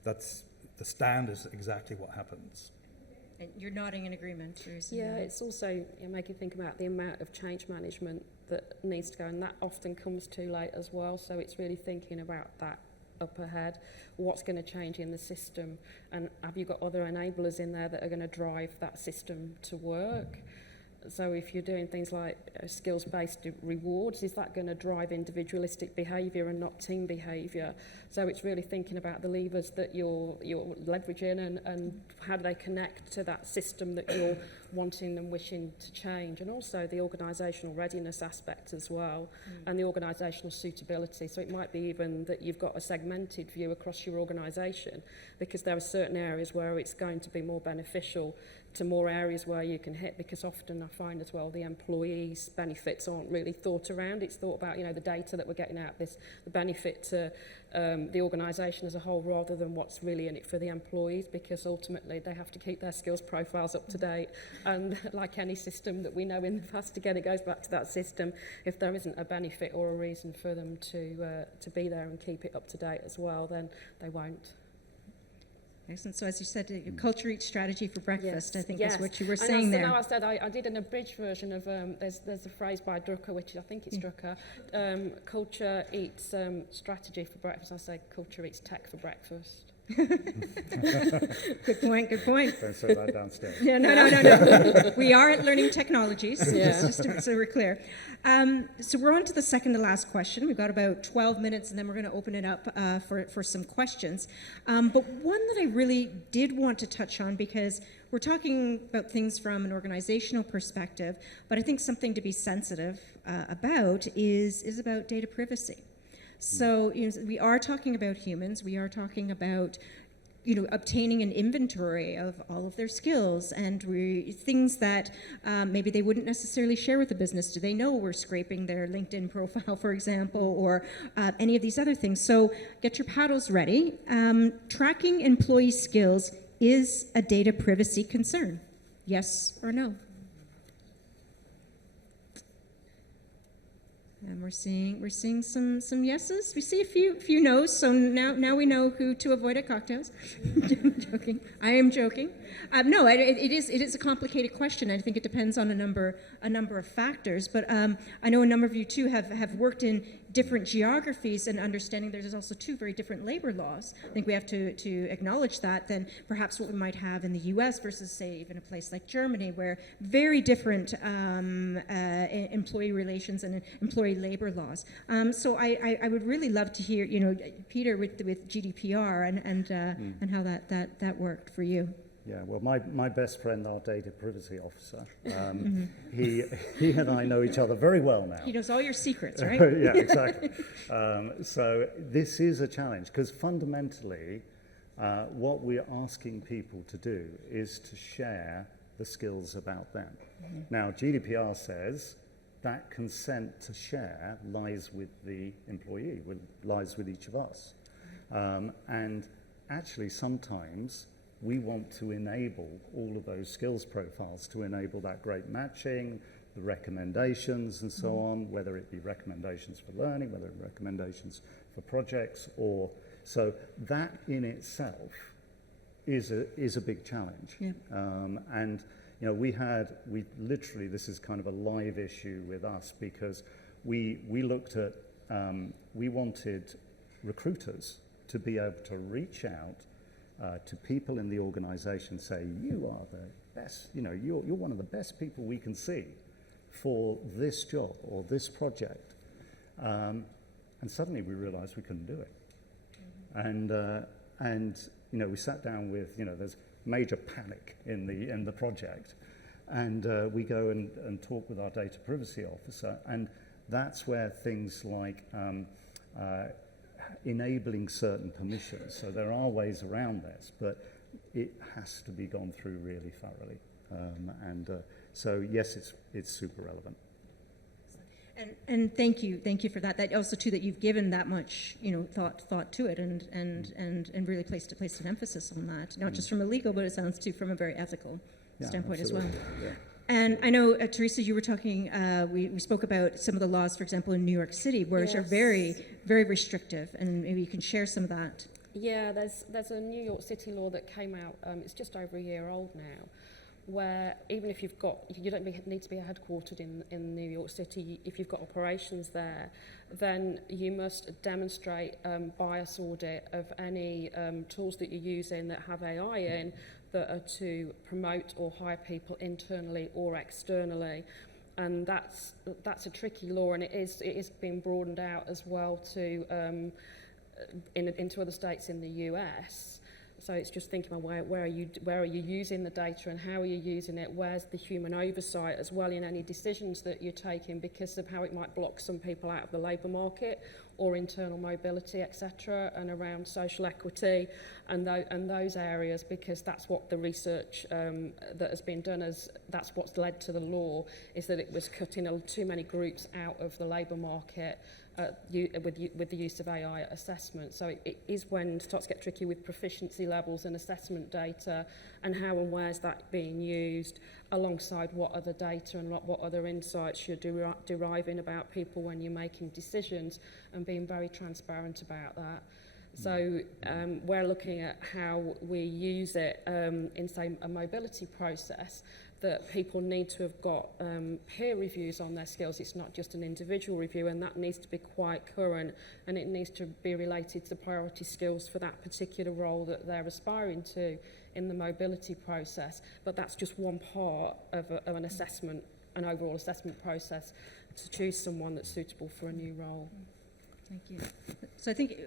That's the stand is exactly what happens. And you're nodding in agreement, Teresa. Yeah, it's also making think about the amount of change management that needs to go, and that often comes too late as well. So it's really thinking about that up ahead. What's going to change in the system, and have you got other enablers in there that are going to drive that system to work? So if you're doing things like skills-based rewards, is that going to drive individualistic behaviour and not team behaviour? So it's really thinking about the levers that you're leveraging and how do they connect to that system that you're wanting and wishing to change, and also the organisational readiness aspect as well, and the organisational suitability. So it might be even that you've got a segmented view across your organisation, because there are certain areas where it's going to be more beneficial to more areas where you can hit, because often I find as well the employees' benefits aren't really thought around. It's thought about, the data that we're getting out of this, the benefit to the organisation as a whole, rather than what's really in it for the employees, because ultimately they have to keep their skills profiles up to date. And like any system that we know in the past, again, it goes back to that system. If there isn't a benefit or a reason for them to be there and keep it up to date as well, then they won't. Excellent. So as you said, culture eats strategy for breakfast, Yes, I think yes. is what you were And saying there. I said I did an abridged version of, there's a phrase by Drucker, which I think it's Drucker, culture eats strategy for breakfast. I say culture eats tech for breakfast. Good point. Don't say that downstairs. No. We are at Learning Technologies, Yeah. just so we're clear. So we're on to the second to last question. We've got about 12 minutes, and then we're going to open it up for some questions. But one that I really did want to touch on, because we're talking about things from an organizational perspective, but I think something to be sensitive about is about data privacy. So we are talking about humans. We are talking about obtaining an inventory of all of their skills and things that maybe they wouldn't necessarily share with the business. Do they know we're scraping their LinkedIn profile, for example, or any of these other things? So get your paddles ready. Tracking employee skills is a data privacy concern. Yes or no? And we're seeing some yeses. We see a few no's. So now we know who to avoid at cocktails. I'm joking. I am joking. No, it is a complicated question. I think it depends on a number of factors. But I know a number of you too have worked in different geographies, and understanding there's also two very different labor laws. I think we have to acknowledge that than perhaps what we might have in the U.S. versus, say, even a place like Germany, where very different employee relations and employee labor laws. So I would really love to hear, Peter, with GDPR and how that worked for you. Yeah, well, my best friend, our data privacy officer, he and I know each other very well now. He knows all your secrets, right? Yeah, exactly. So this is a challenge, because fundamentally, what we're asking people to do is to share the skills about them. Now, GDPR says that consent to share lies with the employee, lies with each of us. And actually, sometimes we want to enable all of those skills profiles to enable that great matching, the recommendations and so on, whether it be recommendations for learning, whether it be recommendations for projects, or so that in itself is a big challenge. Yeah. And we literally, this is kind of a live issue with us, because we looked at, we wanted recruiters to be able to reach out to people in the organization, say, you are the best, you're one of the best people we can see for this job or this project. And suddenly we realized we couldn't do it. And you know, we sat down with, you know, there's major panic in the project. And we go and talk with our data privacy officer, and that's where things like enabling certain permissions. So there are ways around this, but it has to be gone through really thoroughly. So yes, it's super relevant. And thank you for that. That also too, that you've given that much, you know, thought to it, and really placed an emphasis on that, not just from a legal, but it sounds too from a very ethical standpoint absolutely. as well. Yeah. And I know, Teresa, you were talking, we spoke about some of the laws, for example, in New York City, which are very, very restrictive, and maybe you can share some of that. Yeah, there's a New York City law that came out, it's just over a year old now, where even if you don't need to be headquartered in New York City, if you've got operations there, then you must demonstrate bias audit of any tools that you're using that have AI in, that are to promote or hire people internally or externally. And that's a tricky law, and it is being broadened out as well to into other states in the US. So it's just thinking about where are you using the data, and how are you using it? Where's the human oversight as well in any decisions that you're taking, because of how it might block some people out of the labour market or internal mobility, etc., and around social equity and those areas, because that's what the research that has been done that's what's led to the law, is that it was cutting too many groups out of the labour market with the use of AI assessment. So it is when it starts to get tricky with proficiency levels and assessment data, and how and where's that being used, alongside what other data and what other insights you're deriving about people when you're making decisions, and being very transparent about that. So we're looking at how we use it in, say, a mobility process, that people need to have got peer reviews on their skills. It's not just an individual review, and that needs to be quite current, and it needs to be related to the priority skills for that particular role that they're aspiring to in the mobility process. But that's just one part of an assessment, an overall assessment process, to choose someone that's suitable for a new role. Thank you. So I think,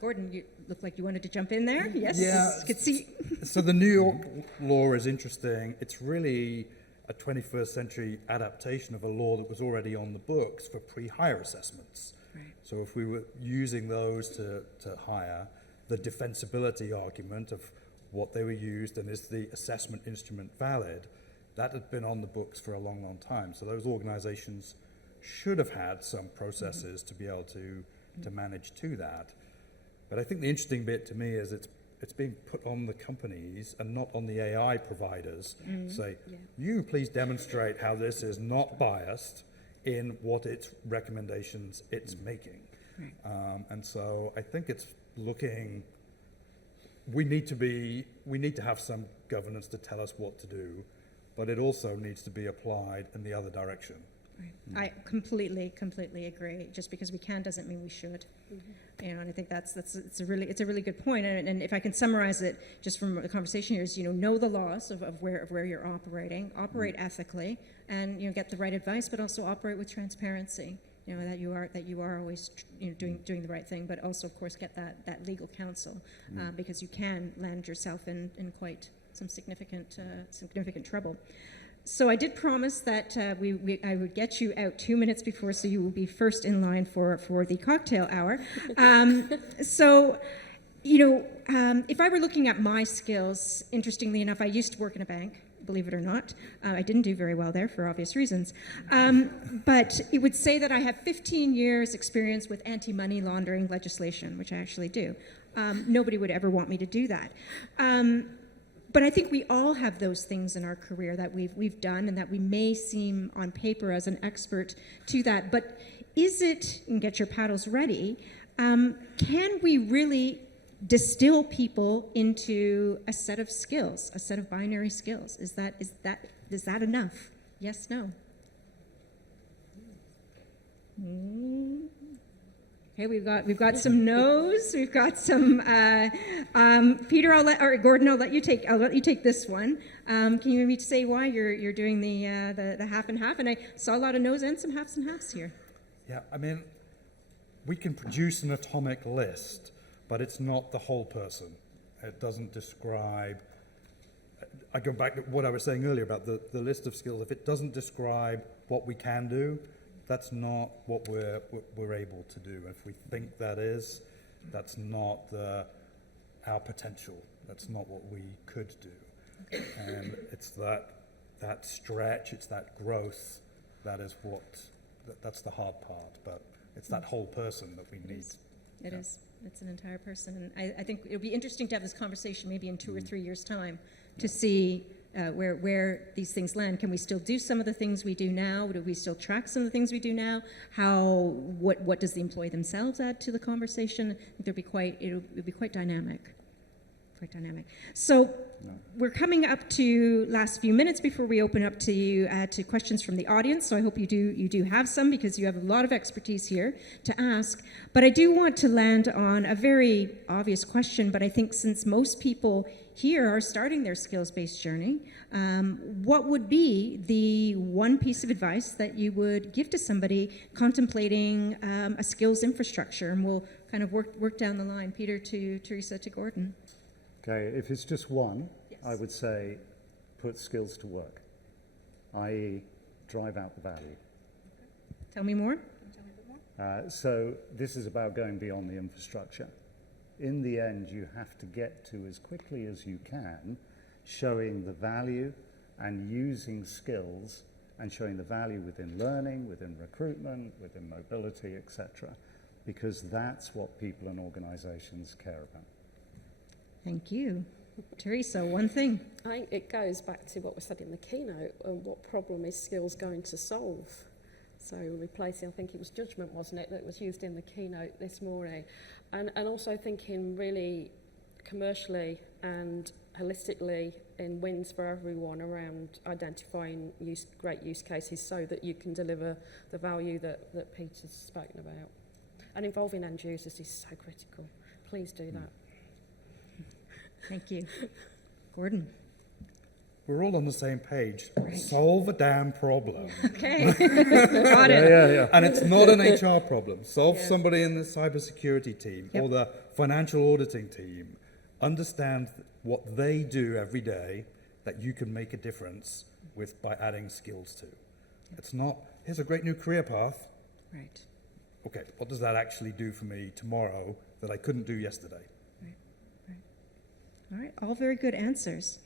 Gordon, you looked like you wanted to jump in there. Yes? Yeah. Could see. So the New York law is interesting. It's really a 21st century adaptation of a law that was already on the books for pre-hire assessments. Right. So if we were using those to hire, the defensibility argument of what they were used and is the assessment instrument valid, that had been on the books for a long, long time. So those organizations should have had some processes to be able to manage to that. But I think the interesting bit to me is it's being put on the companies and not on the AI providers. Say, you please demonstrate how this is not biased in what its recommendations it's making. Right. And so I think it's looking, we need to have some governance to tell us what to do, but it also needs to be applied in the other direction. Right. I completely agree. Just because we can doesn't mean we should. You know, and I think it's a really good point. And if I can summarize it just from the conversation here, is, you know the laws of where you're operating, operate ethically, and get the right advice, but also operate with transparency. You know, that you are always doing the right thing, but also of course get that legal counsel, because you can land yourself in quite some significant trouble. So I did promise that I would get you out 2 minutes before, so you will be first in line for the cocktail hour. So, if I were looking at my skills, interestingly enough, I used to work in a bank, believe it or not. I didn't do very well there for obvious reasons. But it would say that I have 15 years experience with anti-money laundering legislation, which I actually do. Nobody would ever want me to do that. But I think we all have those things in our career that we've done, and that we may seem on paper as an expert to that. But is it, and get your paddles ready, can we really distill people into a set of skills, a set of binary skills? Is that enough? Yes, no? Okay, we've got some no's. We've got some. Peter, Gordon, I'll let you take this one. Can you maybe say why you're doing the half and half? And I saw a lot of no's and some halves and halves here. Yeah, I mean, we can produce an atomic list, but it's not the whole person. It doesn't describe, I go back to what I was saying earlier about the list of skills. If it doesn't describe what we can do, that's not what we're able to do. If we think that is, that's not our potential. That's not what we could do. And it's that stretch, it's that growth, that is that's the hard part. But it's that whole person that we need. It is. It's an entire person. And I think it'll be interesting to have this conversation maybe in 2 or 3 years' time to see where these things land. Can we still do some of the things we do now? Do we still track some of the things we do now? What does the employee themselves add to the conversation? I think it'll be quite dynamic. Quite dynamic. So we're coming up to last few minutes before we open up to questions from the audience. So I hope you do have some, because you have a lot of expertise here to ask. But I do want to land on a very obvious question. But I think since most people here are starting their skills-based journey, what would be the one piece of advice that you would give to somebody contemplating a skills infrastructure? And we'll kind of work down the line, Peter to Teresa to Gordon. Okay, if it's just one, Yes. I would say put skills to work, i.e. drive out the value. Tell me more. So this is about going beyond the infrastructure. In the end, you have to get to, as quickly as you can, showing the value and using skills and showing the value within learning, within recruitment, within mobility, etc. Because that's what people and organizations care about. Thank you. Teresa, one thing. I think it goes back to what was said in the keynote, what problem is skills going to solve? So replacing, I think it was judgment, wasn't it, that was used in the keynote this morning. And also thinking really commercially and holistically in wins for everyone around identifying great use cases so that you can deliver the value that Peter's spoken about. And involving end users is so critical. Please do that. Thank you. Gordon. We're all on the same page. Solve a damn problem. Okay. Got it. Yeah. And it's not an HR problem. Solve Yeah. somebody in the cybersecurity team or the financial auditing team. Understand what they do every day that you can make a difference with by adding skills to. It's not, here's a great new career path. Right. Okay, what does that actually do for me tomorrow that I couldn't do yesterday? All right, all very good answers.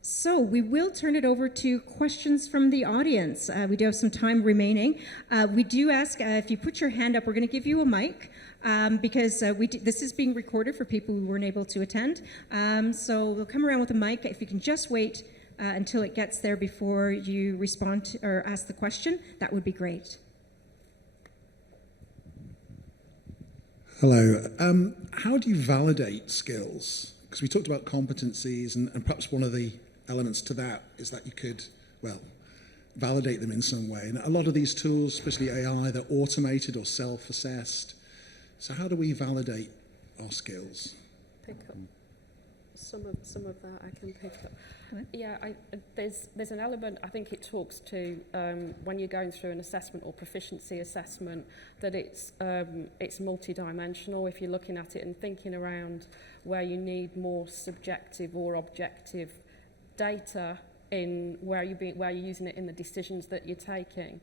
So we will turn it over to questions from the audience. We do have some time remaining. We do ask if you put your hand up, we're going to give you a mic because this is being recorded for people who weren't able to attend. So we'll come around with a mic. If you can just wait until it gets there before you respond or ask the question, that would be great. Hello. How do you validate skills? Because we talked about competencies, and perhaps one of the elements to that is that you could, validate them in some way. And a lot of these tools, especially AI, they're automated or self-assessed. So how do we validate our skills? Pick up some of that I can pick up. Go ahead. Yeah, there's an element, I think it talks to when you're going through an assessment or proficiency assessment, that it's multidimensional. If you're looking at it and thinking around where you need more subjective or objective data in where you're using it in the decisions that you're taking,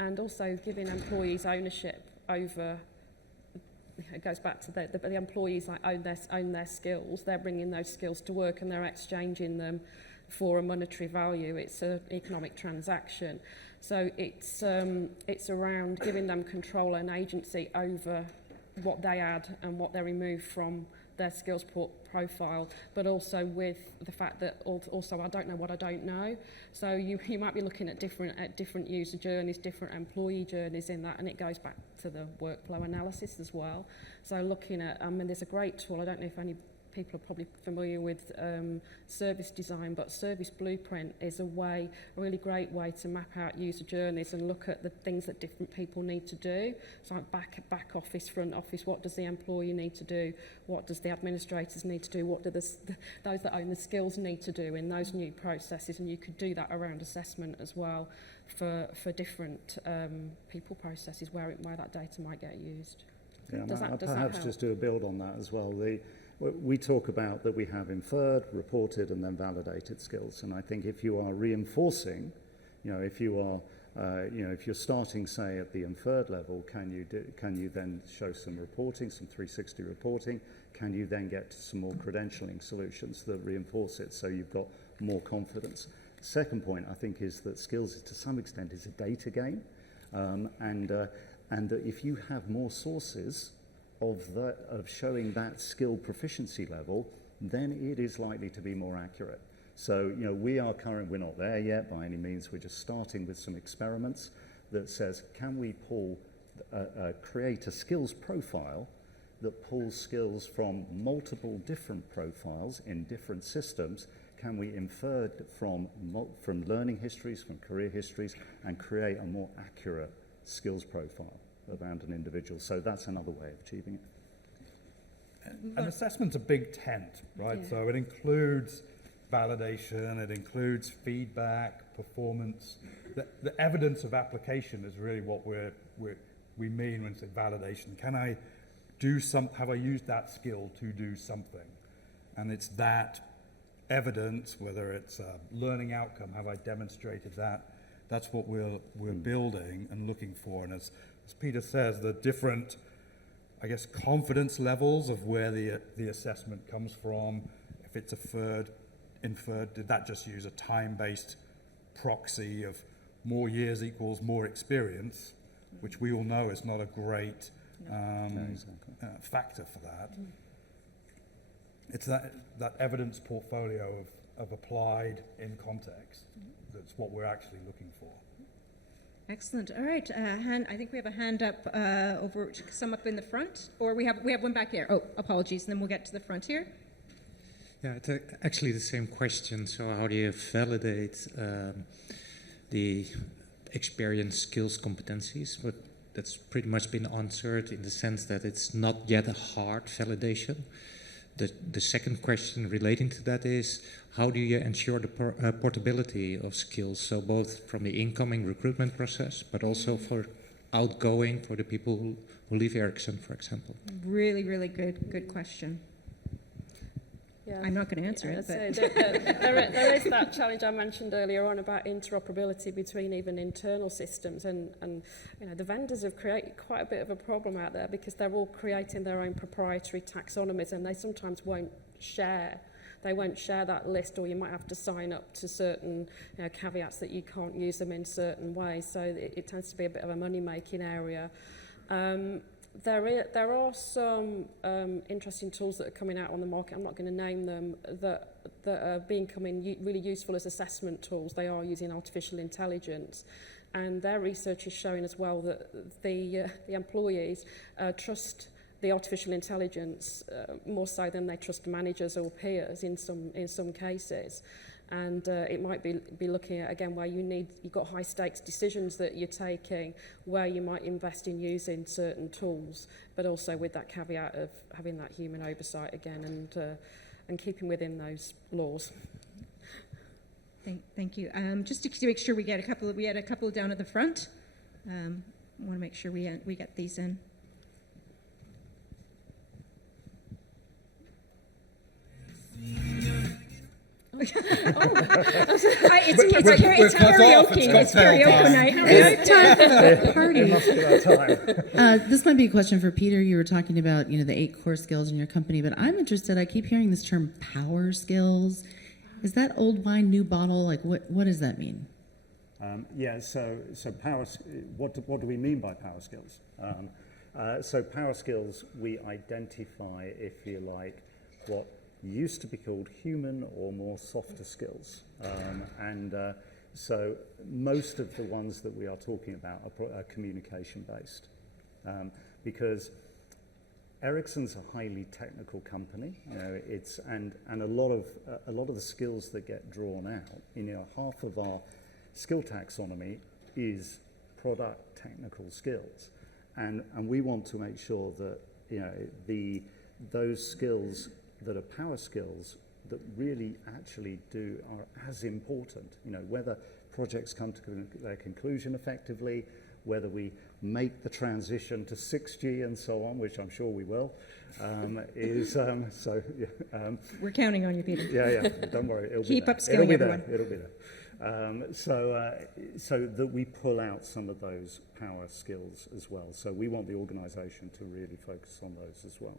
and also giving employees ownership over. It goes back to the employees own their skills. They're bringing those skills to work and they're exchanging them for a monetary value. It's an economic transaction. So it's around giving them control and agency over what they add and what they remove from their skills profile, but also with the fact that also I don't know what I don't know. So you might be looking at different user journeys, different employee journeys in that, and it goes back to the workflow analysis as well. So looking at, there's a great tool, I don't know if any people are probably familiar with service design, but Service Blueprint is a really great way to map out user journeys and look at the things that different people need to do. So like back office, front office, what does the employee need to do? What does the administrators need to do? What do those that own the skills need to do in those new processes? And you could do that around assessment as well for different people processes where that data might get used. Yeah, Does that perhaps help? just do a build on that as well. We talk about that we have inferred, reported, and then validated skills. And I think if you are reinforcing, if you are, if you're starting, say, at the inferred level, can you then show some reporting, some 360 reporting? Can you then get to some more credentialing solutions that reinforce it so you've got more confidence? The second point, I think, is that skills, to some extent, is a data game. And that if you have more sources of showing that skill proficiency level, then it is likely to be more accurate. So, we're not there yet by any means. We're just starting with some experiments that says, can we create a skills profile that pulls skills from multiple different profiles in different systems? Can we infer from learning histories, from career histories, and create a more accurate skills profile around an individual? So that's another way of achieving it. An assessment's a big tent, right? So it includes validation, it includes feedback, performance. The evidence of application is really what we mean when we say validation. Can I have I used that skill to do something? And it's that evidence, whether it's a learning outcome, have I demonstrated that? That's what we're building and looking for. And as Peter says, the different, confidence levels of where the assessment comes from. If it's inferred, did that just use a time-based proxy of more years equals more experience, which we all know is not a great factor for that. It's that evidence portfolio of applied in context. That's what we're actually looking for. Excellent. All right. I think we have a hand up over some up in the front, or we have one back here. Oh, apologies. And then we'll get to the front here. Yeah, it's actually the same question. So how do you validate the experience, skills, competencies? But that's pretty much been answered in the sense that it's not yet a hard validation. The second question relating to that is, how do you ensure the portability of skills? So both from the incoming recruitment process, but also for outgoing, for the people who leave Ericsson, for example. Really, really good question. Yeah. I'm not going to answer it. So But there is that challenge I mentioned earlier on about interoperability between even internal systems, and the vendors have created quite a bit of a problem out there because they're all creating their own proprietary taxonomies, and they sometimes won't share. They won't share that list, or you might have to sign up to certain caveats that you can't use them in certain ways. So it tends to be a bit of a money-making area. There are some interesting tools that are coming out on the market. I'm not going to name them, that are becoming really useful as assessment tools. They are using artificial intelligence, and their research is showing as well that the employees trust the artificial intelligence more so than they trust managers or peers in some cases. And it might be looking at, again, where you've got high stakes decisions that you're taking, where you might invest in using certain tools, but also with that caveat of having that human oversight again, and keeping within those laws. Thank you. Just to make sure we had a couple down at the front. I want to make sure we get these in. It's karaoke. It's karaoke night. It's time for the party. It must be that time. This might be a question for Peter. You were talking about the 8 core skills in your company, but I'm interested. I keep hearing this term power skills. Is that old wine, new bottle? Like what does that mean? So power. What do we mean by power skills? So power skills, we identify, if you like, what used to be called human or more softer skills. So most of the ones that we are talking about are communication-based, because Ericsson's a highly technical company. And a lot of the skills that get drawn out. Half of our skill taxonomy is product technical skills, and we want to make sure that those skills that are power skills that really actually are as important, whether projects come to their conclusion effectively, whether we make the transition to 6G and so on, which I'm sure we will, We're counting on you, Peter. yeah, don't worry, it'll Keep be there. upskilling everyone. It'll be there. So that we pull out some of those power skills as well. So we want the organisation to really focus on those as well.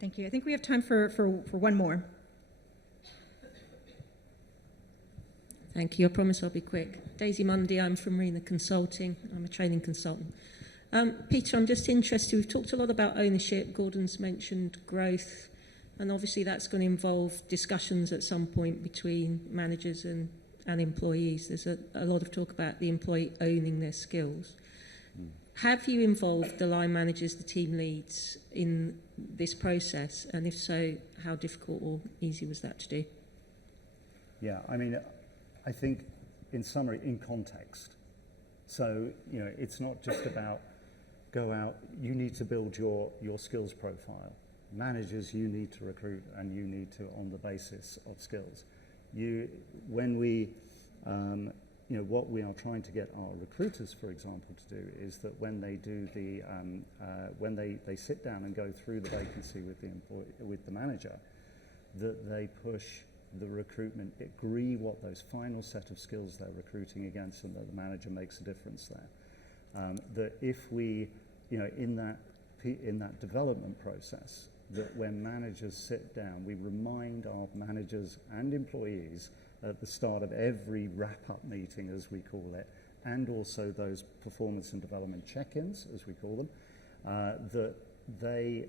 Thank you. I think we have time for one more. Thank you. I promise I'll be quick. Daisy Mundy, I'm from Marina Consulting. I'm a training consultant. Peter, I'm just interested. We've talked a lot about ownership. Gordon's mentioned growth. And obviously that's going to involve discussions at some point between managers and employees. There's a lot of talk about the employee owning their skills. Have you involved the line managers, the team leads in this process? And if so, how difficult or easy was that to do? Yeah, I mean, I think in summary, in context. So, it's not just about go out, you need to build your skills profile. Managers, you need to recruit and you need to on the basis of skills. What we are trying to get our recruiters, for example, to do is that when they do when they sit down and go through the vacancy with the manager, that they push the recruitment, agree what those final set of skills they're recruiting against, and that the manager makes a difference there. That if we, in that development process, that when managers sit down, we remind our managers and employees at the start of every wrap-up meeting, as we call it, and also those performance and development check-ins, as we call them, that they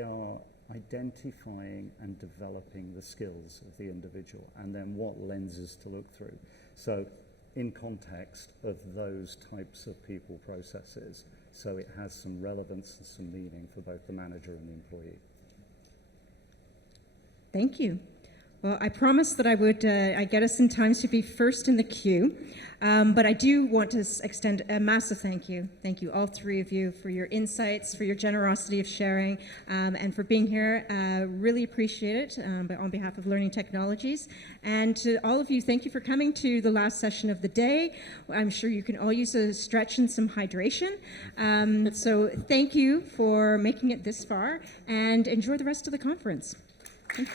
are identifying and developing the skills of the individual, and then what lenses to look through. So in context of those types of people processes, so it has some relevance and some meaning for both the manager and the employee. Thank you. Well, I promised that I would get us in time to be first in the queue, but I do want to extend a massive thank you. Thank you, all three of you, for your insights, for your generosity of sharing, and for being here. Really appreciate it on behalf of Learning Technologies. And to all of you, thank you for coming to the last session of the day. I'm sure you can all use a stretch and some hydration. So thank you for making it this far, and enjoy the rest of the conference. Thank you.